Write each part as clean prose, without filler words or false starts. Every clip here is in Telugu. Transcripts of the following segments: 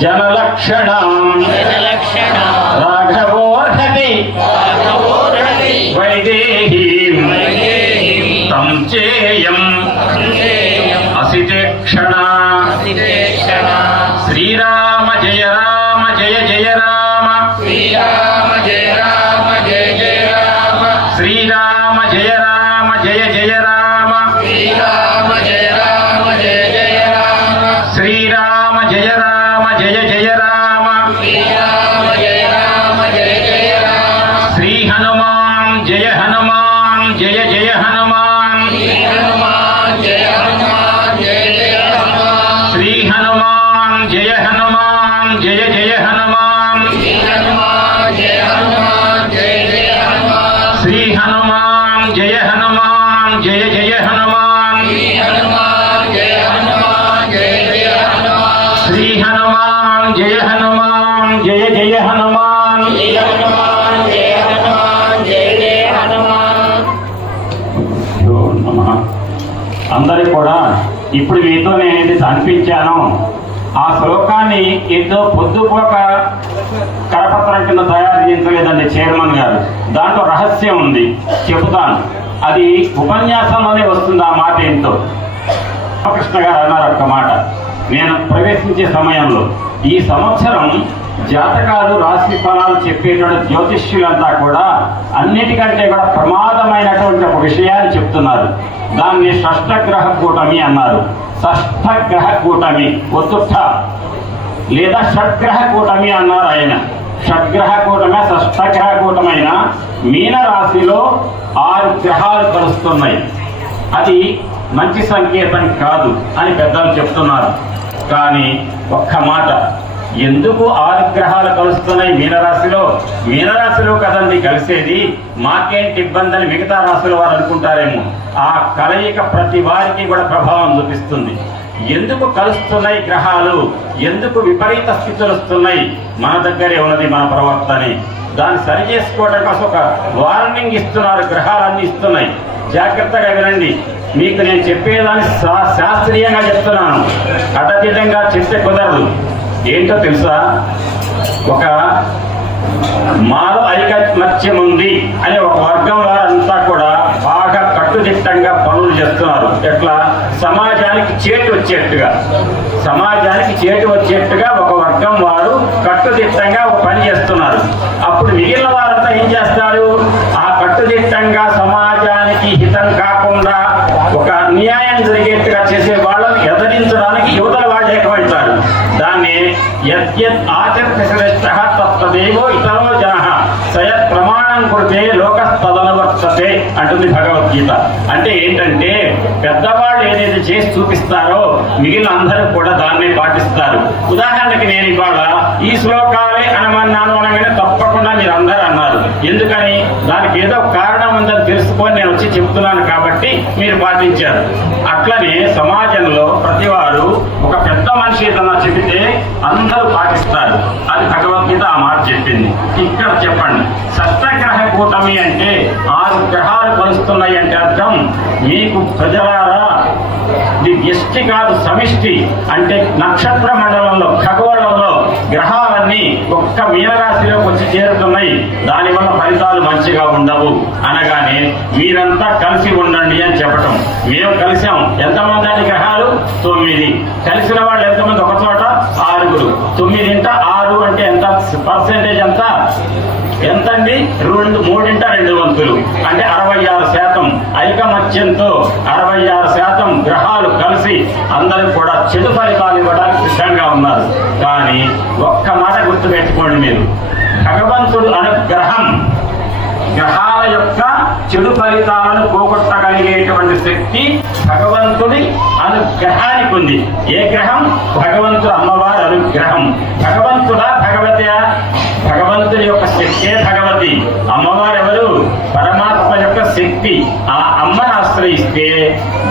जनलक्षणां राघवोर्हति वैदेहीं तं चेयम् असितेक्षणा। श्रीराम जय राम जय जय राम, श्रीराम जय राम जय जय राम, श्रीराम जय राम जय जय राम, श्रीराम जय राम जय जय राम, श्रीराम जय राम जय जय राम, श्रीराम जय राम जय जय राम, श्री हनुमान जय हनुमान जय जय हनुमान, श्री हनुमान जय हनुमान जय जय हनुमान, श्री हनुमान जय हनुमान जय जय हनुमान, श्री हनुमान जय हनुमान जय जय हनुमान, श्री हनुमान जय हनुमान जय जय हनुमान, श्री हनुमान जय हनुमान जय जय हनुमान, श्री हनुमान जय हनुमान जय जय हनुमान, श्री हनुमान जय हनुमान जय जय हनुमान। ఓ నమః. అందరికి కూడా ఇప్పుడు మీతో నేను ఇది అనిపించాను ఆ శ్లోకాన్ని ఏదో పొద్దుపోక కరపత్రం కింద తయారు చేయించలేదండి చైర్మన్ గారు. దాంట్లో రహస్యం ఉంది, చెబుతాను. అది ఉపన్యాసంలోనే వస్తుంది ఆ మాట ఏంటో. రామకృష్ణ గారు అన్నారు ఒక్క మాట నేను ప్రవేశించే సమయంలో. ఈ సంవత్సరం జాతకాలు రాశి ఫలాలు చెప్పేటువంటి జ్యోతిష్యులంతా కూడా అన్నిటికంటే కూడా ప్రమాదమైనటువంటి ఒక విషయాన్ని చెప్తున్నారు. దాన్ని షష్ఠగ్రహ కూటమి అన్నారు. షష్ఠగ్రహ కూటమి ఒత్తుట్ట లేదా షడ్గ్రహ కూటమి అన్నారు ఆయన. షడ్గ్రహ కూటమి షష్ఠగ్రహ కూటమైన మీన రాశిలో 6 గ్రహాలు కలుస్తున్నాయి. అది మంచి సంకేతం కాదు అని పెద్దలు చెప్తున్నారు. కానీ ఒక్క మాట, ఎందుకు 6 గ్రహాలు కలుస్తున్నాయి మీనరాశిలో? మీనరాశిలో కదండి కలిసేది, మాకేంటి ఇబ్బంది అని మిగతా రాశుల వారు అనుకుంటారేమో. ఆ కలయిక ప్రతి వారికి కూడా ప్రభావం చూపిస్తుంది. ఎందుకు కలుస్తున్నాయి గ్రహాలు, ఎందుకు విపరీత స్థితులు వస్తున్నాయి? మన దగ్గరే ఉన్నది మన ప్రవర్తనే. దాన్ని సరి చేసుకోవడం కోసం ఒక వార్నింగ్ ఇస్తున్నారు, గ్రహాలన్నీ ఇస్తున్నాయి. జాగ్రత్తగా వినండి. మీకు నేను చెప్పేదాన్ని శాస్త్రీయంగా చెప్తున్నాను, అడ్డదిడ్డంగా చెప్తే కుదరదు. ఏంటో తెలుసా, ఒక మాలో ఐకమత్యం ఉంది అనే ఒక వర్గం వారంతా కూడా బాగా కట్టుదిట్టంగా పనులు చేస్తున్నారు. ఎట్లా? సమాజానికి చేటు వచ్చేట్టుగా, సమాజానికి చేటు వచ్చేట్టుగా ఒక వర్గం వారు కట్టుదిట్టంగా ఒక పని చేస్తున్నారు. అప్పుడు మిగిలిన వారంతా ఏం చేస్తారు? ఆ కట్టుదిట్టంగా సమాజానికి హితం కాకుండా ఒక న్యాయం జరిగేట్టుగా చేసే వాళ్ళని ఎదిరించడానికి యువతల వాళ్ళు ఏకమవుతారు. దాన్ని యద్యత్ ఆచరతి శ్రేష్ఠః తత్తదేవో ఇతరో జనః సయత్ ప్రమాణం కృతే లోకస్తదనువర్తతే అంటుంది భగవద్గీత. అంటే ఏంటంటే పెద్దవాళ్ళు ఏదైతే చేసి చూపిస్తారో మిగిలిన అందరూ కూడా దాన్నే పాటిస్తారు. ఉదాహరణకి నేను ఇవాళ ఈ శ్లోకాలే అనమన్నాను అనగానే తప్పకుండా మీరు అందరూ అన్నారు. ఎందుకని? దానికి ఏదో కారణం ఉందని తెలుసుకొని నేను వచ్చి చెప్తున్నాను కాబట్టి మీరు పాటించారు. అట్లనే సమాజంలో ప్రతివారు ఒక పెద్ద మనిషి ఏదన్నా చెబితే అందరూ పాటిస్తారు. అది భగవద్గీత ఆ మాట చెప్పింది. ఇక్కడ చెప్పండి, షష్ఠగ్రహ కూటమి అంటే 6 గ్రహాలు కలుస్తున్నాయి అంటే అర్థం మీకు ప్రజలారా ఇది వ్యష్టి కాదు, సమిష్టి. అంటే నక్షత్ర మండలంలో ఖగోళంలో గ్రహాలన్నీ ఒక్క మీనరాశిలోకి వచ్చి చేరుతున్నాయి. దానివల్ల ఫలితాలు మంచిగా ఉండవు అనగానే మీరంతా కలిసి ఉండండి అని చెప్పటం. మేము కలిసాం. ఎంతమంది అని గ్రహాలు? 9. కలిసిన వాళ్ళు ఎంతమంది? ఒక చోట 6. 9 ఇంట 6 అంటే ఎంత? పర్సెంటేజ్ ఎంత? ఎంతండి? 3 వంతులు అంటే 66%. ఐకమత్యంతో 66% గ్రహాలు కలిసి అందరూ కూడా చెడు ఫలితాలు ఇవ్వడానికి సిద్ధంగా ఉన్నారు. కానీ ఒక్క మాట గుర్తుపెట్టుకోండి మీరు, భగవంతుడు అనుగ్రహం గ్రహాల యొక్క చెడు ఫలితాలను పోగొట్టగలిగేటువంటి శక్తి భగవంతుడి అనుగ్రహానికి ఉంది. ఏ గ్రహం? భగవంతుడు అమ్మవారి అనుగ్రహం. భగవంతుడా భగవత? భగవంతుడి యొక్క శక్తే భగవతి. అమ్మవారు ఎవరు? పరమాత్మ యొక్క శక్తి. ఆ అమ్మను ఆశ్రయిస్తే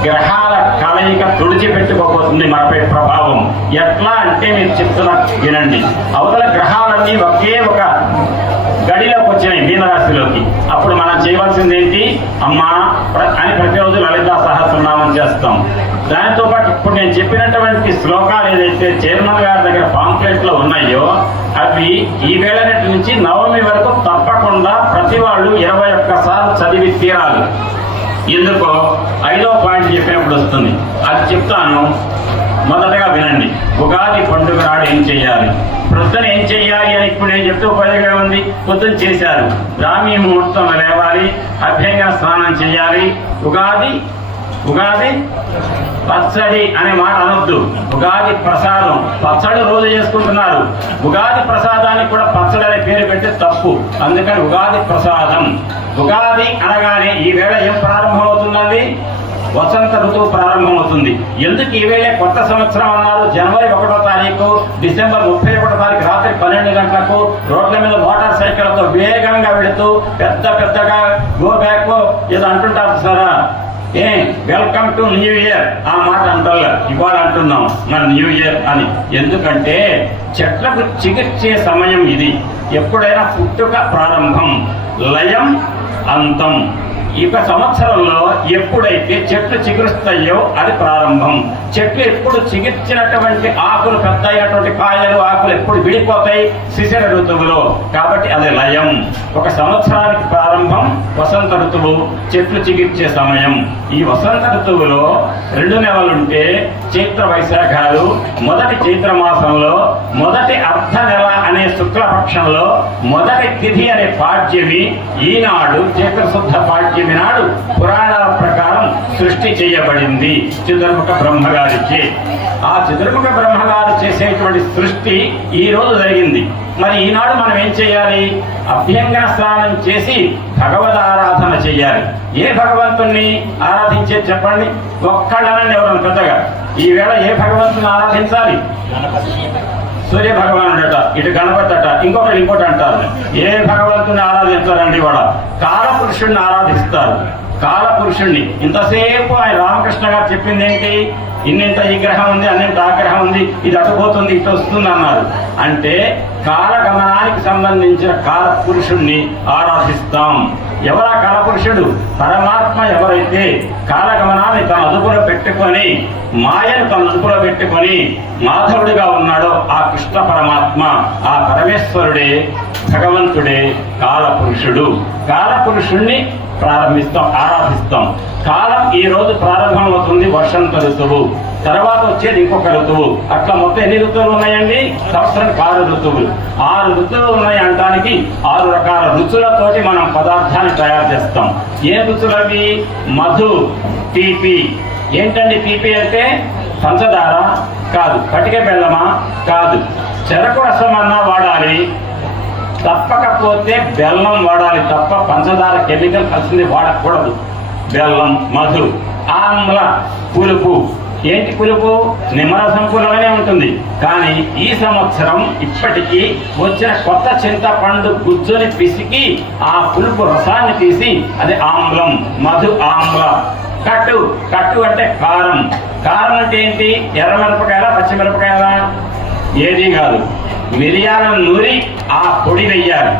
గ్రహాల కలయిక తుడిచిపెట్టుకోబోతుంది మనపై ప్రభావం. ఎట్లా అంటే మీరు చెప్తున్నా వినండి. అవతల గ్రహాలన్నీ ఒకే ఒక గడిలోకి వచ్చినాయి మీనరాశిలోకి. అప్పుడు మనం చేయవలసింది ఏంటి? అమ్మా అని ప్రతిరోజు లలితా సహస్రనామం చేస్తాం. చేస్తాం. దానితో పాటు ఇప్పుడు నేను చెప్పినటువంటి శ్లోకాలు ఏదైతే చైర్మన్ గారి దగ్గర పాంప్లెట్లో ఉన్నాయో అవి ఈ వేళ నుంచి నవమి వరకు తప్పకుండా ప్రతి వాళ్ళు 21 సార్లు చదివి తీరాలి. ఎందుకో 5వ పాయింట్ చెప్పినప్పుడు వస్తుంది, అది చెప్తాను. మొదటగా వినండి. ఉగాది పండుగ నాడు ఏం చేయాలి, ప్రొద్దున ఏం చేయాలి అని ఇప్పుడు నేను చెప్తూ ఉపయోగంగా ఉంది. పొద్దున చేశారు, బ్రాహ్మీ ముహూర్తం లేవాలి, అభ్యంగన స్నానం చేయాలి. ఉగాది పచ్చడి అనే మాట అనొద్దు. ఉగాది ప్రసాదం, పచ్చడి రోజు చేసుకుంటున్నారు. ఉగాది ప్రసాదానికి కూడా పచ్చడి అనే పేరు పెడితే తప్పు. అందుకని ఉగాది ప్రసాదం. ఉగాది అనగానే ఈ వేళ ఏం ప్రారంభమవుతుందండి? వసంత ఋతువు ప్రారంభమవుతుంది. ఎందుకు ఈవేళ కొత్త సంవత్సరం అన్నారు? జనవరి 1వ తారీఖు, డిసెంబర్ 31వ తారీఖు రాత్రి 12 గంటలకు రోడ్ల మీద మోటార్ సైకిళ్లతో వేగంగా వెళుతూ పెద్దగా గో బ్యాక్ ఏదో అంటుంటారు సారా, వెల్కమ్ టు న్యూ ఇయర్ ఆ మాట అంటారు. ఇవాళ అంటున్నాం మన న్యూ ఇయర్ అని. ఎందుకంటే చెట్లకు చికిత్సే సమయం ఇది. ఎప్పుడైనా పుట్టుక ప్రారంభం, లయం అంతం. ఈ సంవత్సరంలో ఎప్పుడైతే చెట్లు చిగురుస్తాయో అది ప్రారంభం. చెట్లు ఎప్పుడు చిగిర్చినటువంటి ఆకులు పెద్ద అయినటువంటి కాయలు ఆకులు ఎప్పుడు విడిపోతాయి? శిశిర ఋతువులో. కాబట్టి అది లయం. ఒక సంవత్సరానికి ప్రారంభం వసంత ఋతువు, చెట్లు చిగిర్చే సమయం. ఈ వసంత ఋతువులో 2 నెలలుంటే చైత్ర వైశాఖాలు. మొదటి చైత్ర మాసంలో మొదటి అర్ధ నెల అనే శుక్లపక్షంలో మొదటి తిథి అనే పాడ్యమి. ఈనాడు చైత్ర శుద్ధ పాడ్యమి నాడు పురాణాల ప్రకారం సృష్టి చేయబడింది చతుర్ముఖ బ్రహ్మగారికి. ఆ చతుర్ముఖ బ్రహ్మగారు చేసేటువంటి సృష్టి ఈ రోజు జరిగింది. మరి ఈనాడు మనం ఏం చేయాలి? అభ్యంగన స్నానం చేసి భగవద్ ఆరాధన చేయాలి. ఏ భగవంతుణ్ణి ఆరాధించే చెప్పండి? ఒక్కళ్ళని ఎవరు పెద్దగా ఈవేళ ఏ భగవంతుని ఆరాధించాలి? సూర్య భగవానుడట, ఇటు గణపతట, ఇంకోటి అంటారు. ఏ భగవంతుని ఆరాధించారండి? వాడ కాలపురుషుడిని ఆరాధిస్తారు. కాలపురుషుణ్ణి ఇంతసేపు ఆయన రామకృష్ణ గారు చెప్పింది ఏంటి? ఇన్నింత ఈ గ్రహం ఉంది, అన్నింత ఆ గ్రహం ఉంది, ఇది అటుపోతుంది, ఇటు వస్తుంది అన్నారు. అంటే కాలగమనానికి సంబంధించిన కాలపురుషుణ్ణి ఆరాధిస్తాం. ఎవరా కాలపురుషుడు? పరమాత్మ. ఎవరైతే కాలగమనాన్ని తన అదుపులో పెట్టుకొని, మాయను తన అదుపులో పెట్టుకొని మాధవుడిగా ఉన్నాడో ఆ కృష్ణ పరమాత్మ, ఆ పరమేశ్వరుడే, భగవంతుడే కాలపురుషుడు. కాలపురుషుణ్ణి ఆరాధిస్తాం. కాలం ఈ రోజు ప్రారంభమవుతుంది వసంత ఋతువు. తర్వాత వచ్చేది ఇంకొక ఋతువు. అట్లా మొత్తం ఎన్ని ఋతువులు ఉన్నాయండి? సంవత్సరానికి 6 ఋతువులు. 6 ఋతువులు ఉన్నాయి అనడానికి 6 రకాల రుచులతోటి మనం పదార్థాన్ని తయారు చేస్తాం. ఏ రుచులు అవి? మధు, తీపి. ఏంటండి తీపి అంటే? పంచదార కాదు, కటిక బెల్లమా కాదు, చెరకు రసం అన్నా వాడాలి. తప్పకపోతే బెల్లం వాడాలి తప్ప పంచదార కెమికల్ కలిసింది వాడకూడదు. బెల్లం, మధు. ఆమ్ల, పులుపు. ఏంటి పులుపు? నిమ్మరసం పులుగానే ఉంటుంది. కానీ ఈ సంవత్సరం ఇప్పటికీ వచ్చిన కొత్త చింతపండు గుజ్జుని పిసికి ఆ పులుపు రసాన్ని తీసి అది ఆమ్లం, మధు ఆమ్ల. కట్టు అంటే కారం. కారం అంటే ఏంటి? ఎర్రమిరపకాయల, పచ్చిమిరపకాయల? ఏది కాదు, మిరియాలను నూరి ఆ పొడి వెయ్యాలి.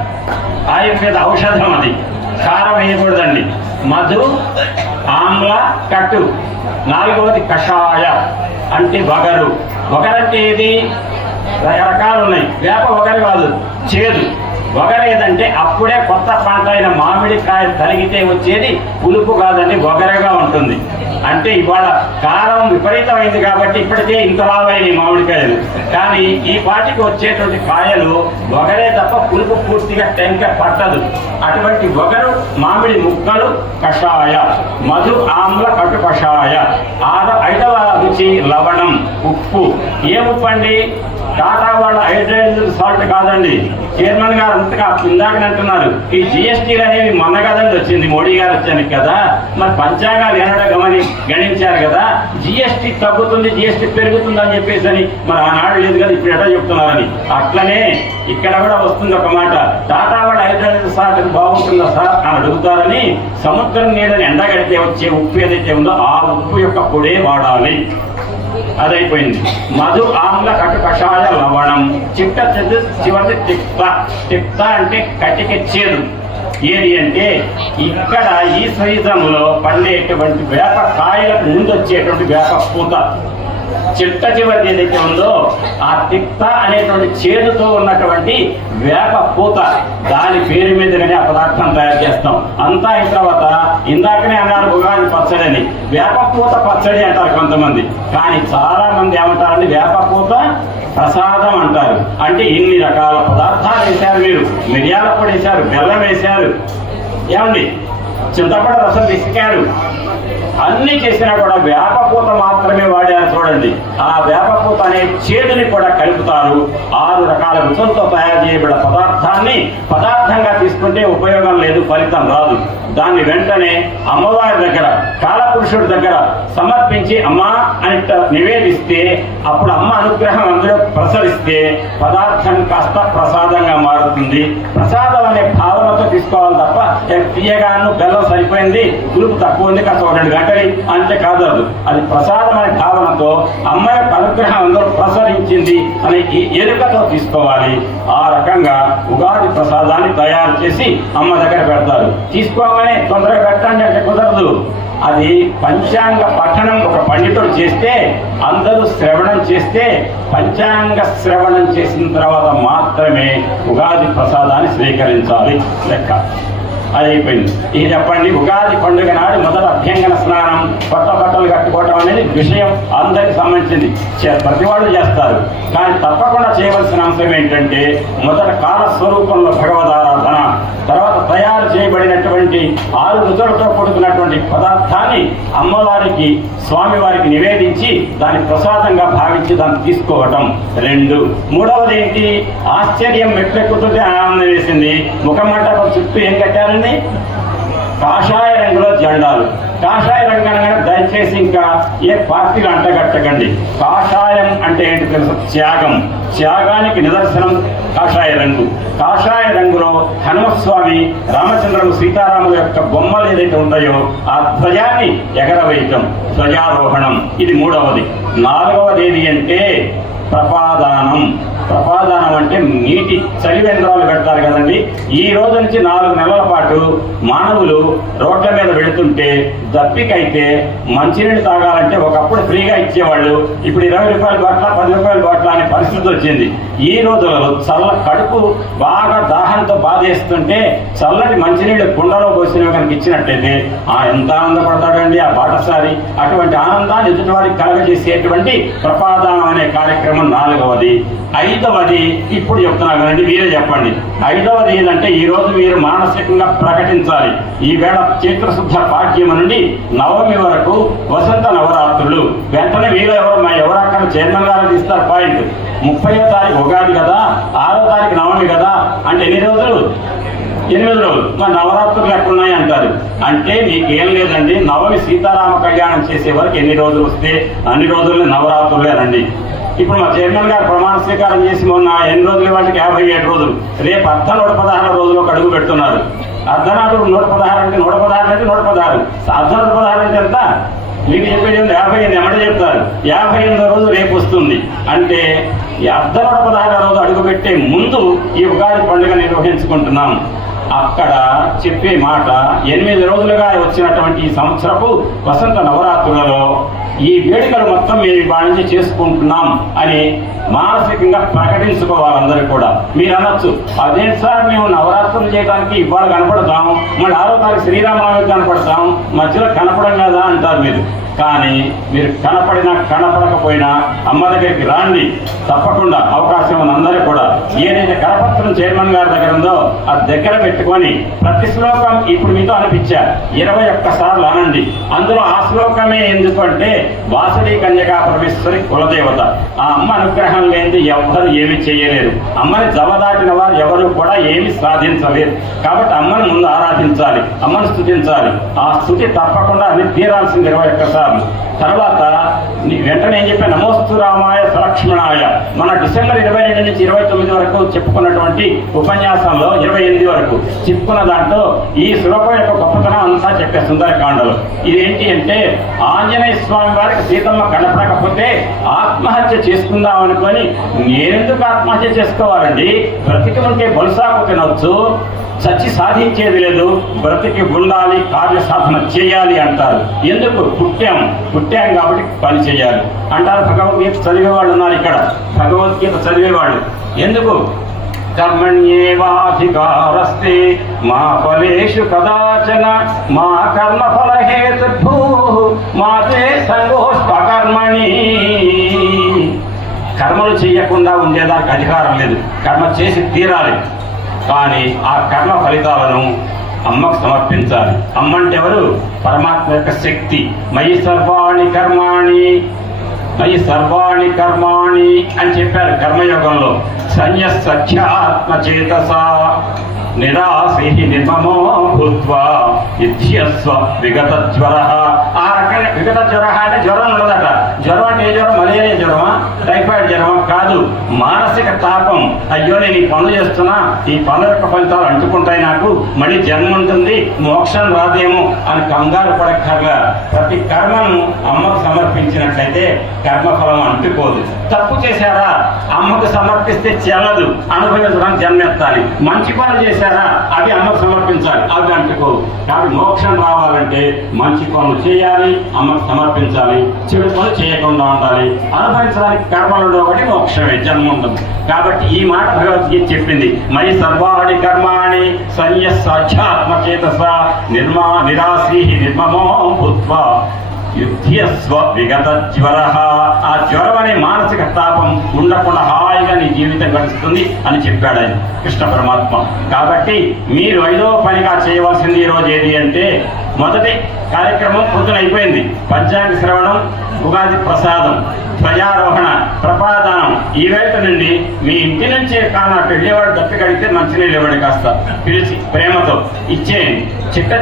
ఆయుర్వేద ఔషధం అది. కారం వేయకూడదండి. మధు, ఆమ్ల, కట్టు. 4వది కషాయ అంటే వగరు. వగరంటే ఏది? రకరకాలు ఉన్నాయి. వేప వగరు కాదు, చేదు. వగరు ఏదంటే అప్పుడే కొత్త పంట అయిన మామిడికాయ తరిగితే వచ్చేది పులుపు కాదండి, వగరగా ఉంటుంది. అంటే ఇవాళ కారం విపరీతమైంది కాబట్టి ఇప్పటికే ఇంత లావైన మామిడికాయలు. కానీ ఈ పాటికి వచ్చేటువంటి కాయలు వగరే తప్ప పులుపు పూర్తిగా టెంక పట్టదు. అటువంటి వగరు మామిడి ముక్కలు కషాయ. మధు, ఆమ్ల, కట్టు కషాయ. 5వ రుచి లవణం, ఉప్పు. ఏ ఉప్పు అండి? టాటా వాళ్ళ హైడ్రైడ్ సాల్ట్ కాదండి. చైర్మన్ గారు అంతగా ఇందాకనే అంటున్నారు, ఈ జిఎస్టీలు అనేవి మొన్న కదండి వచ్చింది, మోడీ గారు వచ్చాను కదా. మరి పంచాంగాలు ఏనాడో గణించారు కదా, జిఎస్టీ తగ్గుతుంది, జిఎస్టీ పెరుగుతుంది అని చెప్పేసి అని. మరి ఆనాడు లేదు కదా, ఇప్పుడు ఎటా చెప్తున్నారని. అట్లనే ఇక్కడ కూడా వస్తుంది ఒక మాట, టాటా వాళ్ళ హైడ్రైడ్ సాల్ట్ బాగుంటుందా సార్ అని అడుగుతారని. సముద్రం నీడని ఎండగడితే వచ్చే ఉప్పు ఏదైతే ఉందో ఆ ఉప్పు యొక్క పొడే వాడాలి. అదైపోయింది. మధు, ఆమ్ల, కట్టు కషాయ, లవణం. చిట్ట చివరిది తిక్త. తిక్త అంటే కటిక చేదు. ఏది అంటే ఇక్కడ ఈ సీజన్లో పండేటువంటి వేప కాయలకు ముందు వచ్చేటువంటి వేప పూత చిట్ట చివరి ఏదైతే ఉందో ఆ తిక్త అనేటువంటి చేదుతో ఉన్నటువంటి వేప పూత దాని పేరు మీదనే ఆ పదార్థం తయారు చేస్తాం. అంతా అయిన తర్వాత ఇందాకనే అన్నారు ఉగాది పచ్చడి అని, వేప పూత పచ్చడి అంటారు కొంతమంది, కానీ చాలా మంది ఏమంటారండి వేప పూత ప్రసాదం అంటారు. అంటే ఇన్ని రకాల పదార్థాలు వేశారు, మీరు మిరియాల పొడి వేశారు, బెల్లం వేశారు, ఏమండి చింతపండు రసం పిసికారు, అన్ని చేసినా కూడా వేపపూత మాత్రమే వాడారు. చూడండి, ఆ వేపపూత అనే చేదుని కూడా కలుపుతారు. 6 రకాల రుచులతో తయారు చేయబడిన పదార్థాన్ని పదార్థంగా తీసుకుంటే ఉపయోగం లేదు, ఫలితం రాదు. దాన్ని వెంటనే అమ్మవారి దగ్గర కాలపురుషుడి దగ్గర సమర్పించి అమ్మా అని నివేదిస్తే అప్పుడు అమ్మ అనుగ్రహం అందులో ప్రసరిస్తే పదార్థం కాస్త ప్రసాదంగా మారుతుంది. ప్రసాదం అనే భావనతో తీసుకోవాలి తప్ప తీయగాను బెల్లం సరిపోయింది, పులుపు తక్కువ ఉంది, కాస్త 2 గంటలు అంతే కాదు. అది ప్రసాదం అనే భావనతో అమ్మ యొక్క అనుగ్రహం అందులో ప్రసరించింది అనే ఈ ఎరుకతో తీసుకోవాలి. ఆ రకంగా ఉగాది ప్రసాదాన్ని తయారు చేసి అమ్మ దగ్గర పెడతారు. తీసుకోగానే తొందరగా పెట్టండి అంటే కుదరదు. అది పంచాంగ పఠనం ఒక పండితుడు చేస్తే, అందరూ శ్రవణం చేస్తే, పంచాంగ శ్రవణం చేసిన తర్వాత మాత్రమే ఉగాది ప్రసాదాన్ని స్వీకరించాలి లెక్క. అది అయిపోయింది. ఇది చెప్పండి, ఉగాది పండుగ నాడు మొదట అభ్యంగన స్నానం, కొత్త బట్టలు కట్టుకోవటం అనేది విషయం అందరికి సంబంధించింది, ప్రతి వాళ్ళు చేస్తారు. కానీ తప్పకుండా చేయవలసిన అంశం ఏంటంటే మొదట కాలస్వరూపంలో భగవదారాధన, తర్వాత తయారు చేయబడినటువంటి 6 రుచులతో కూడుకున్నటువంటి పదార్థాన్ని అమ్మవారికి స్వామివారికి నివేదించి దాన్ని ప్రసాదంగా భావించి దాన్ని తీసుకోవటం 2. మూడవది ఏంటి, ఆశ్చర్యం మెట్లెక్కుతుంటే ఆనందం వేసింది. ముఖమంటపం చుట్టూ ఏం కట్టారండి, కాషాయ రంగులో జెండాలు. కాషాయ రంగు అనగానే దయచేసి ఇంకా ఏ పార్టీలు అంటగట్టకండి. కాషాయం అంటే ఏంటి తెలుసు, త్యాగం, త్యాగానికి నిదర్శనం కాషాయ రంగు. కాషాయ రంగులో హనుమస్వామి, రామచంద్రుడు, సీతారాముల యొక్క బొమ్మలు ఏదైతే ఉంటాయో ఆ ధ్వజాన్ని ఎగరవేయటం, ధ్వజారోహణం. ఇది 3వది. 4వది ఏది అంటే ప్రపాదానం. ప్రపాదానం అంటే నీటి చలివేంద్రాలు పెడతారు కదండి. ఈ రోజు నుంచి 4 నెలల పాటు మానవులు రోడ్ల మీద వెళుతుంటే దప్పికైతే మంచినీళ్ళు తాగాలంటే ఒకప్పుడు ఫ్రీగా ఇచ్చేవాళ్ళు, ఇప్పుడు 20 రూపాయల బాట్ల 10 రూపాయల బాట్ల అనే పరిస్థితి వచ్చింది. ఈ రోజులలో చల్ల కడుపు బాగా దాహంతో బాధేస్తుంటే చల్లటి మంచినీళ్ళు కుండలో పోసినవి కనుక ఇచ్చినట్టయితే ఎంత ఆనందపడతాడండి ఆ బాటసారి. అటువంటి ఆనందాన్ని ఎదుటి వారికి కలగజేసేటువంటి ప్రపాదానం అనే కార్యక్రమం 4వది. 5వది ఇప్పుడు చెప్తున్నా కదండి, మీరే చెప్పండి. 5వది ఏంటంటే ఈ రోజు మీరు మానసికంగా ప్రకటించాలి. ఈవేళ చైత్రశుద్ధ పాఠ్యము నుండి నవమి వరకు వసంత నవరాత్రులు. వెంటనే మీరు ఎవరు అక్కడ చైర్మన్ గారు ఇస్తారు పాయింట్. 30వ తారీఖు ఉగాది కదా, 6వ తారీఖు నవమి కదా, అంటే ఎన్ని రోజులు? 8 రోజులు. మరి నవరాత్రులు ఎక్కడున్నాయి అంటారు. అంటే మీకేం లేదండి, నవమి సీతారామ కళ్యాణం చేసే వరకు ఎన్ని రోజులు వస్తే అన్ని రోజులు నవరాత్రులేనండి. ఇప్పుడు మా చైర్మన్ గారు ప్రమాణ స్వీకారం చేసి మొన్న 8 రోజులు వాళ్ళకి 57 రోజులు, రేపు 116 రోజులు ఒక అడుగు పెడుతున్నారు. అర్ధనాడు 116 అంటే 116 అంటే 116, 116 అంటే ఎంత? మీకు చెప్పేది 58 ఎమ్మటే చెప్తారు. 58వ రోజు రేపు వస్తుంది. అంటే ఈ 116 రోజు అడుగు పెట్టే ముందు ఈ ఉగాది పండుగ నిర్వహించుకుంటున్నాం. అక్కడ చెప్పే మాట 8 రోజులుగా వచ్చినటువంటి ఈ సంవత్సరపు వసంత నవరాత్రులలో ఈ వేడుకలు మొత్తం మేము ఇవాళ నుంచి చేసుకుంటున్నాం అని మానసికంగా ప్రకటించుకోవాలి అందరూ కూడా. మీరు అనొచ్చు, అదేంటి సార్ మేము నవరాత్రులు చేయడానికి ఇవాళ కనపడతాం, మళ్ళీ 6వ తారీఖు శ్రీరామనవమికి కనపడతాం, మధ్యలో కనపడం కదా అంటారు మీరు. కానీ మీరు కనపడినా కనపడకపోయినా అమ్మ దగ్గరికి రాండి, తప్పకుండా అవకాశం ఉంది అందరూ కూడా. ఏదైతే కరపత్రం చైర్మన్ గారి దగ్గర ఉందో అది దగ్గర పెట్టుకొని ప్రతి శ్లోకం ఇప్పుడు మీతో అనిపించా 21 సార్లు అనండి. అందులో ఆ శ్లోకమే ఎందుకంటే వాసవి కన్యకా పరమేశ్వరి కులదేవత. ఆ అమ్మ అనుగ్రహం లేనిది ఎవరు ఏమి చేయలేరు. అమ్మని జవదాటిన వారు ఎవరు కూడా ఏమి సాధించలేరు. కాబట్టి అమ్మని ముందు ఆరాధించాలి, అమ్మను స్తుతించాలి. ఆ స్తుతి తప్పకుండా అని తీరాల్సింది 21 సార్లు. తర్వాత వెంటనే ఇందాక నేను చెప్పాను నమోస్తు రామాయ సలక్ష్మణాయ. మన డిసెంబర్ 22 నుంచి 29 వరకు చెప్పుకున్నటువంటి ఉపన్యాసంలో 28 వరకు చెప్పుకున్న దాంట్లో ఈ శ్లోకం యొక్క గొప్పతనం అంతా చెప్పే సుందరకాండలో. ఇదేంటి అంటే ఆంజనేయ స్వామి వారికి సీతమ్మ కనపడకపోతే ఆత్మహత్య చేసుకుందాం అనుకొని నేనెందుకు ఆత్మహత్య చేసుకోవాలండి, బ్రతికి ఉంటే బొలుసాకు తినవచ్చు, చచ్చి సాధించేది లేదు, బ్రతికి ఉండాలి, కార్య సాధన చేయాలి అంటారు. ఎందుకు? పుట్టాం కాబట్టి పని చేయాలి అంటారు. భగవద్గీత చదివేవాళ్ళు ఉన్నారు ఇక్కడ, భగవద్గీత చదివేవాళ్ళు. ఎందుకు? కర్మణ్యేవాధికారస్తే మా ఫలేషు కదాచన మా కర్మఫలహేతుర్భూ మా తే సంగోష్పకర్మణి. కర్మలు చేయకుండా ఉండేదానికి అధికారం లేదు, కర్మ చేసి తీరాలి. కానీ ఆ కర్మ ఫలితాలను అమ్మకు సమర్పించాలి. అమ్మ అంటే ఎవరు? పరమాత్మ యొక్క శక్తి. మయి సర్వాణి కర్మాణి అని చెప్పారు కర్మయోగంలో. సన్యస్సఖ్యాత్మ చేతస నిరాశి నిర్మమో భూత్వా యుధ్యస్వ విగత జ్వర. ఆ రకంగా విగత జ్వర అంటే జ్వరం ఉండదట. జ్వరం అంటే ఏ జ్వరం? మలేరియా జ్వరమా, టైఫాయిడ్ జ్వరమా? కాదు, మానసిక తాపం. అయ్యో నేను ఈ పనులు చేస్తున్నా, ఈ పనుల యొక్క ఫలితాలు అంటుకుంటాయి, నాకు మళ్ళీ జన్మ ఉంటుంది, మోక్షం రాదేమో అని కంగారు పడక్కర్గా ప్రతి కర్మను అమ్మకు సమర్పించినట్లయితే కర్మఫలం అంటుకోదు. తప్పు చేశారా, అమ్మకు సమర్పిస్తే చెల్లదు, అనుభవించడానికి జన్మెత్తాలి. మంచి పనులు చేశారా, అవి అమ్మకు సమర్పించాలి, అవి అంటుకోవు. కాబట్టి మోక్షం రావాలంటే మంచి పనులు చేయాలి, అమ్మకు సమర్పించాలి, చెడు పనులు చేయకుండా ఉండాలి. అనుభవించడానికి కర్మలలో ఒకటి మోక్షమే, జన్మ ఉంటుంది. కాబట్టి ఈ మాట భగవద్గీత చెప్పింది. మయి సర్వాణి కర్మాణి సన్యస్సాధ్యాత్మ చేతస నిరాశీ నిర్మమో భూత్వా యుధ్యస్వ విగత జ్వర. ఆ జ్వరం అనే మానసిక తాపం ఉండకుండా హాయిగా నీ జీవితం గడుస్తుంది అని చెప్పాడు ఆయన కృష్ణ పరమాత్మ. కాబట్టి మీరు 5వ పనిగా చేయవలసింది ఈరోజు ఏది అంటే, మొదటి కార్యక్రమం పొద్దున అయిపోయింది. పంచాంగ శ్రవణం, ఉగాది ప్రసాదం, ధ్వజారోహణ, ప్రపాదానం. ఈ వేళ నుండి మీ ఇంటి నుంచే కానట్టు వెళ్ళేవాడు దప్పి కడిగితే మంచినీళ్ళు ఇవ్వండి, కాస్త పిలిచి ప్రేమతో ఇచ్చేయండి.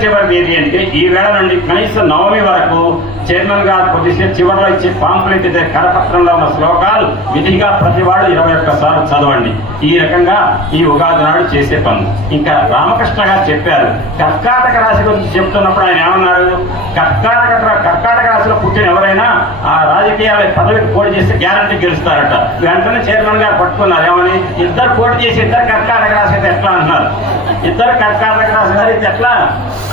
చివరిది ఏది అంటే, ఈ వేళ నుండి కనీసం నవమి వరకు చైర్మన్ గారు కొద్దిసేపు చివరిలో ఇచ్చే పాంప్లెట్ కరపత్రంలో ఉన్న శ్లోకాలు విధిగా ప్రతివాడు 21 సార్లు చదవండి. ఈ రకంగా ఈ ఉగాది నాడు చేసే పనులు. ఇంకా రామకృష్ణ గారు చెప్పారు, కర్కాటక రాశి గురించి చెప్తున్నప్పుడు ఆయన ఏమన్నారు? కర్కాటక రాశిలో పుట్టిన ఎవరైనా ఆ రాజకీయాల పదవికి పోటీ చేస్తే గ్యారంటీ గెలుస్తారట. వెంటనే చైర్మన్ గారు పట్టుకున్నారు, ఏమని? ఇద్దరు పోటీ చేసి ఇద్దరు కర్కాటక రాశి అయితే ఎట్లా అంటున్నారు. ఇద్దరు కర్కాటక రాశి గారు అయితే ఎట్లా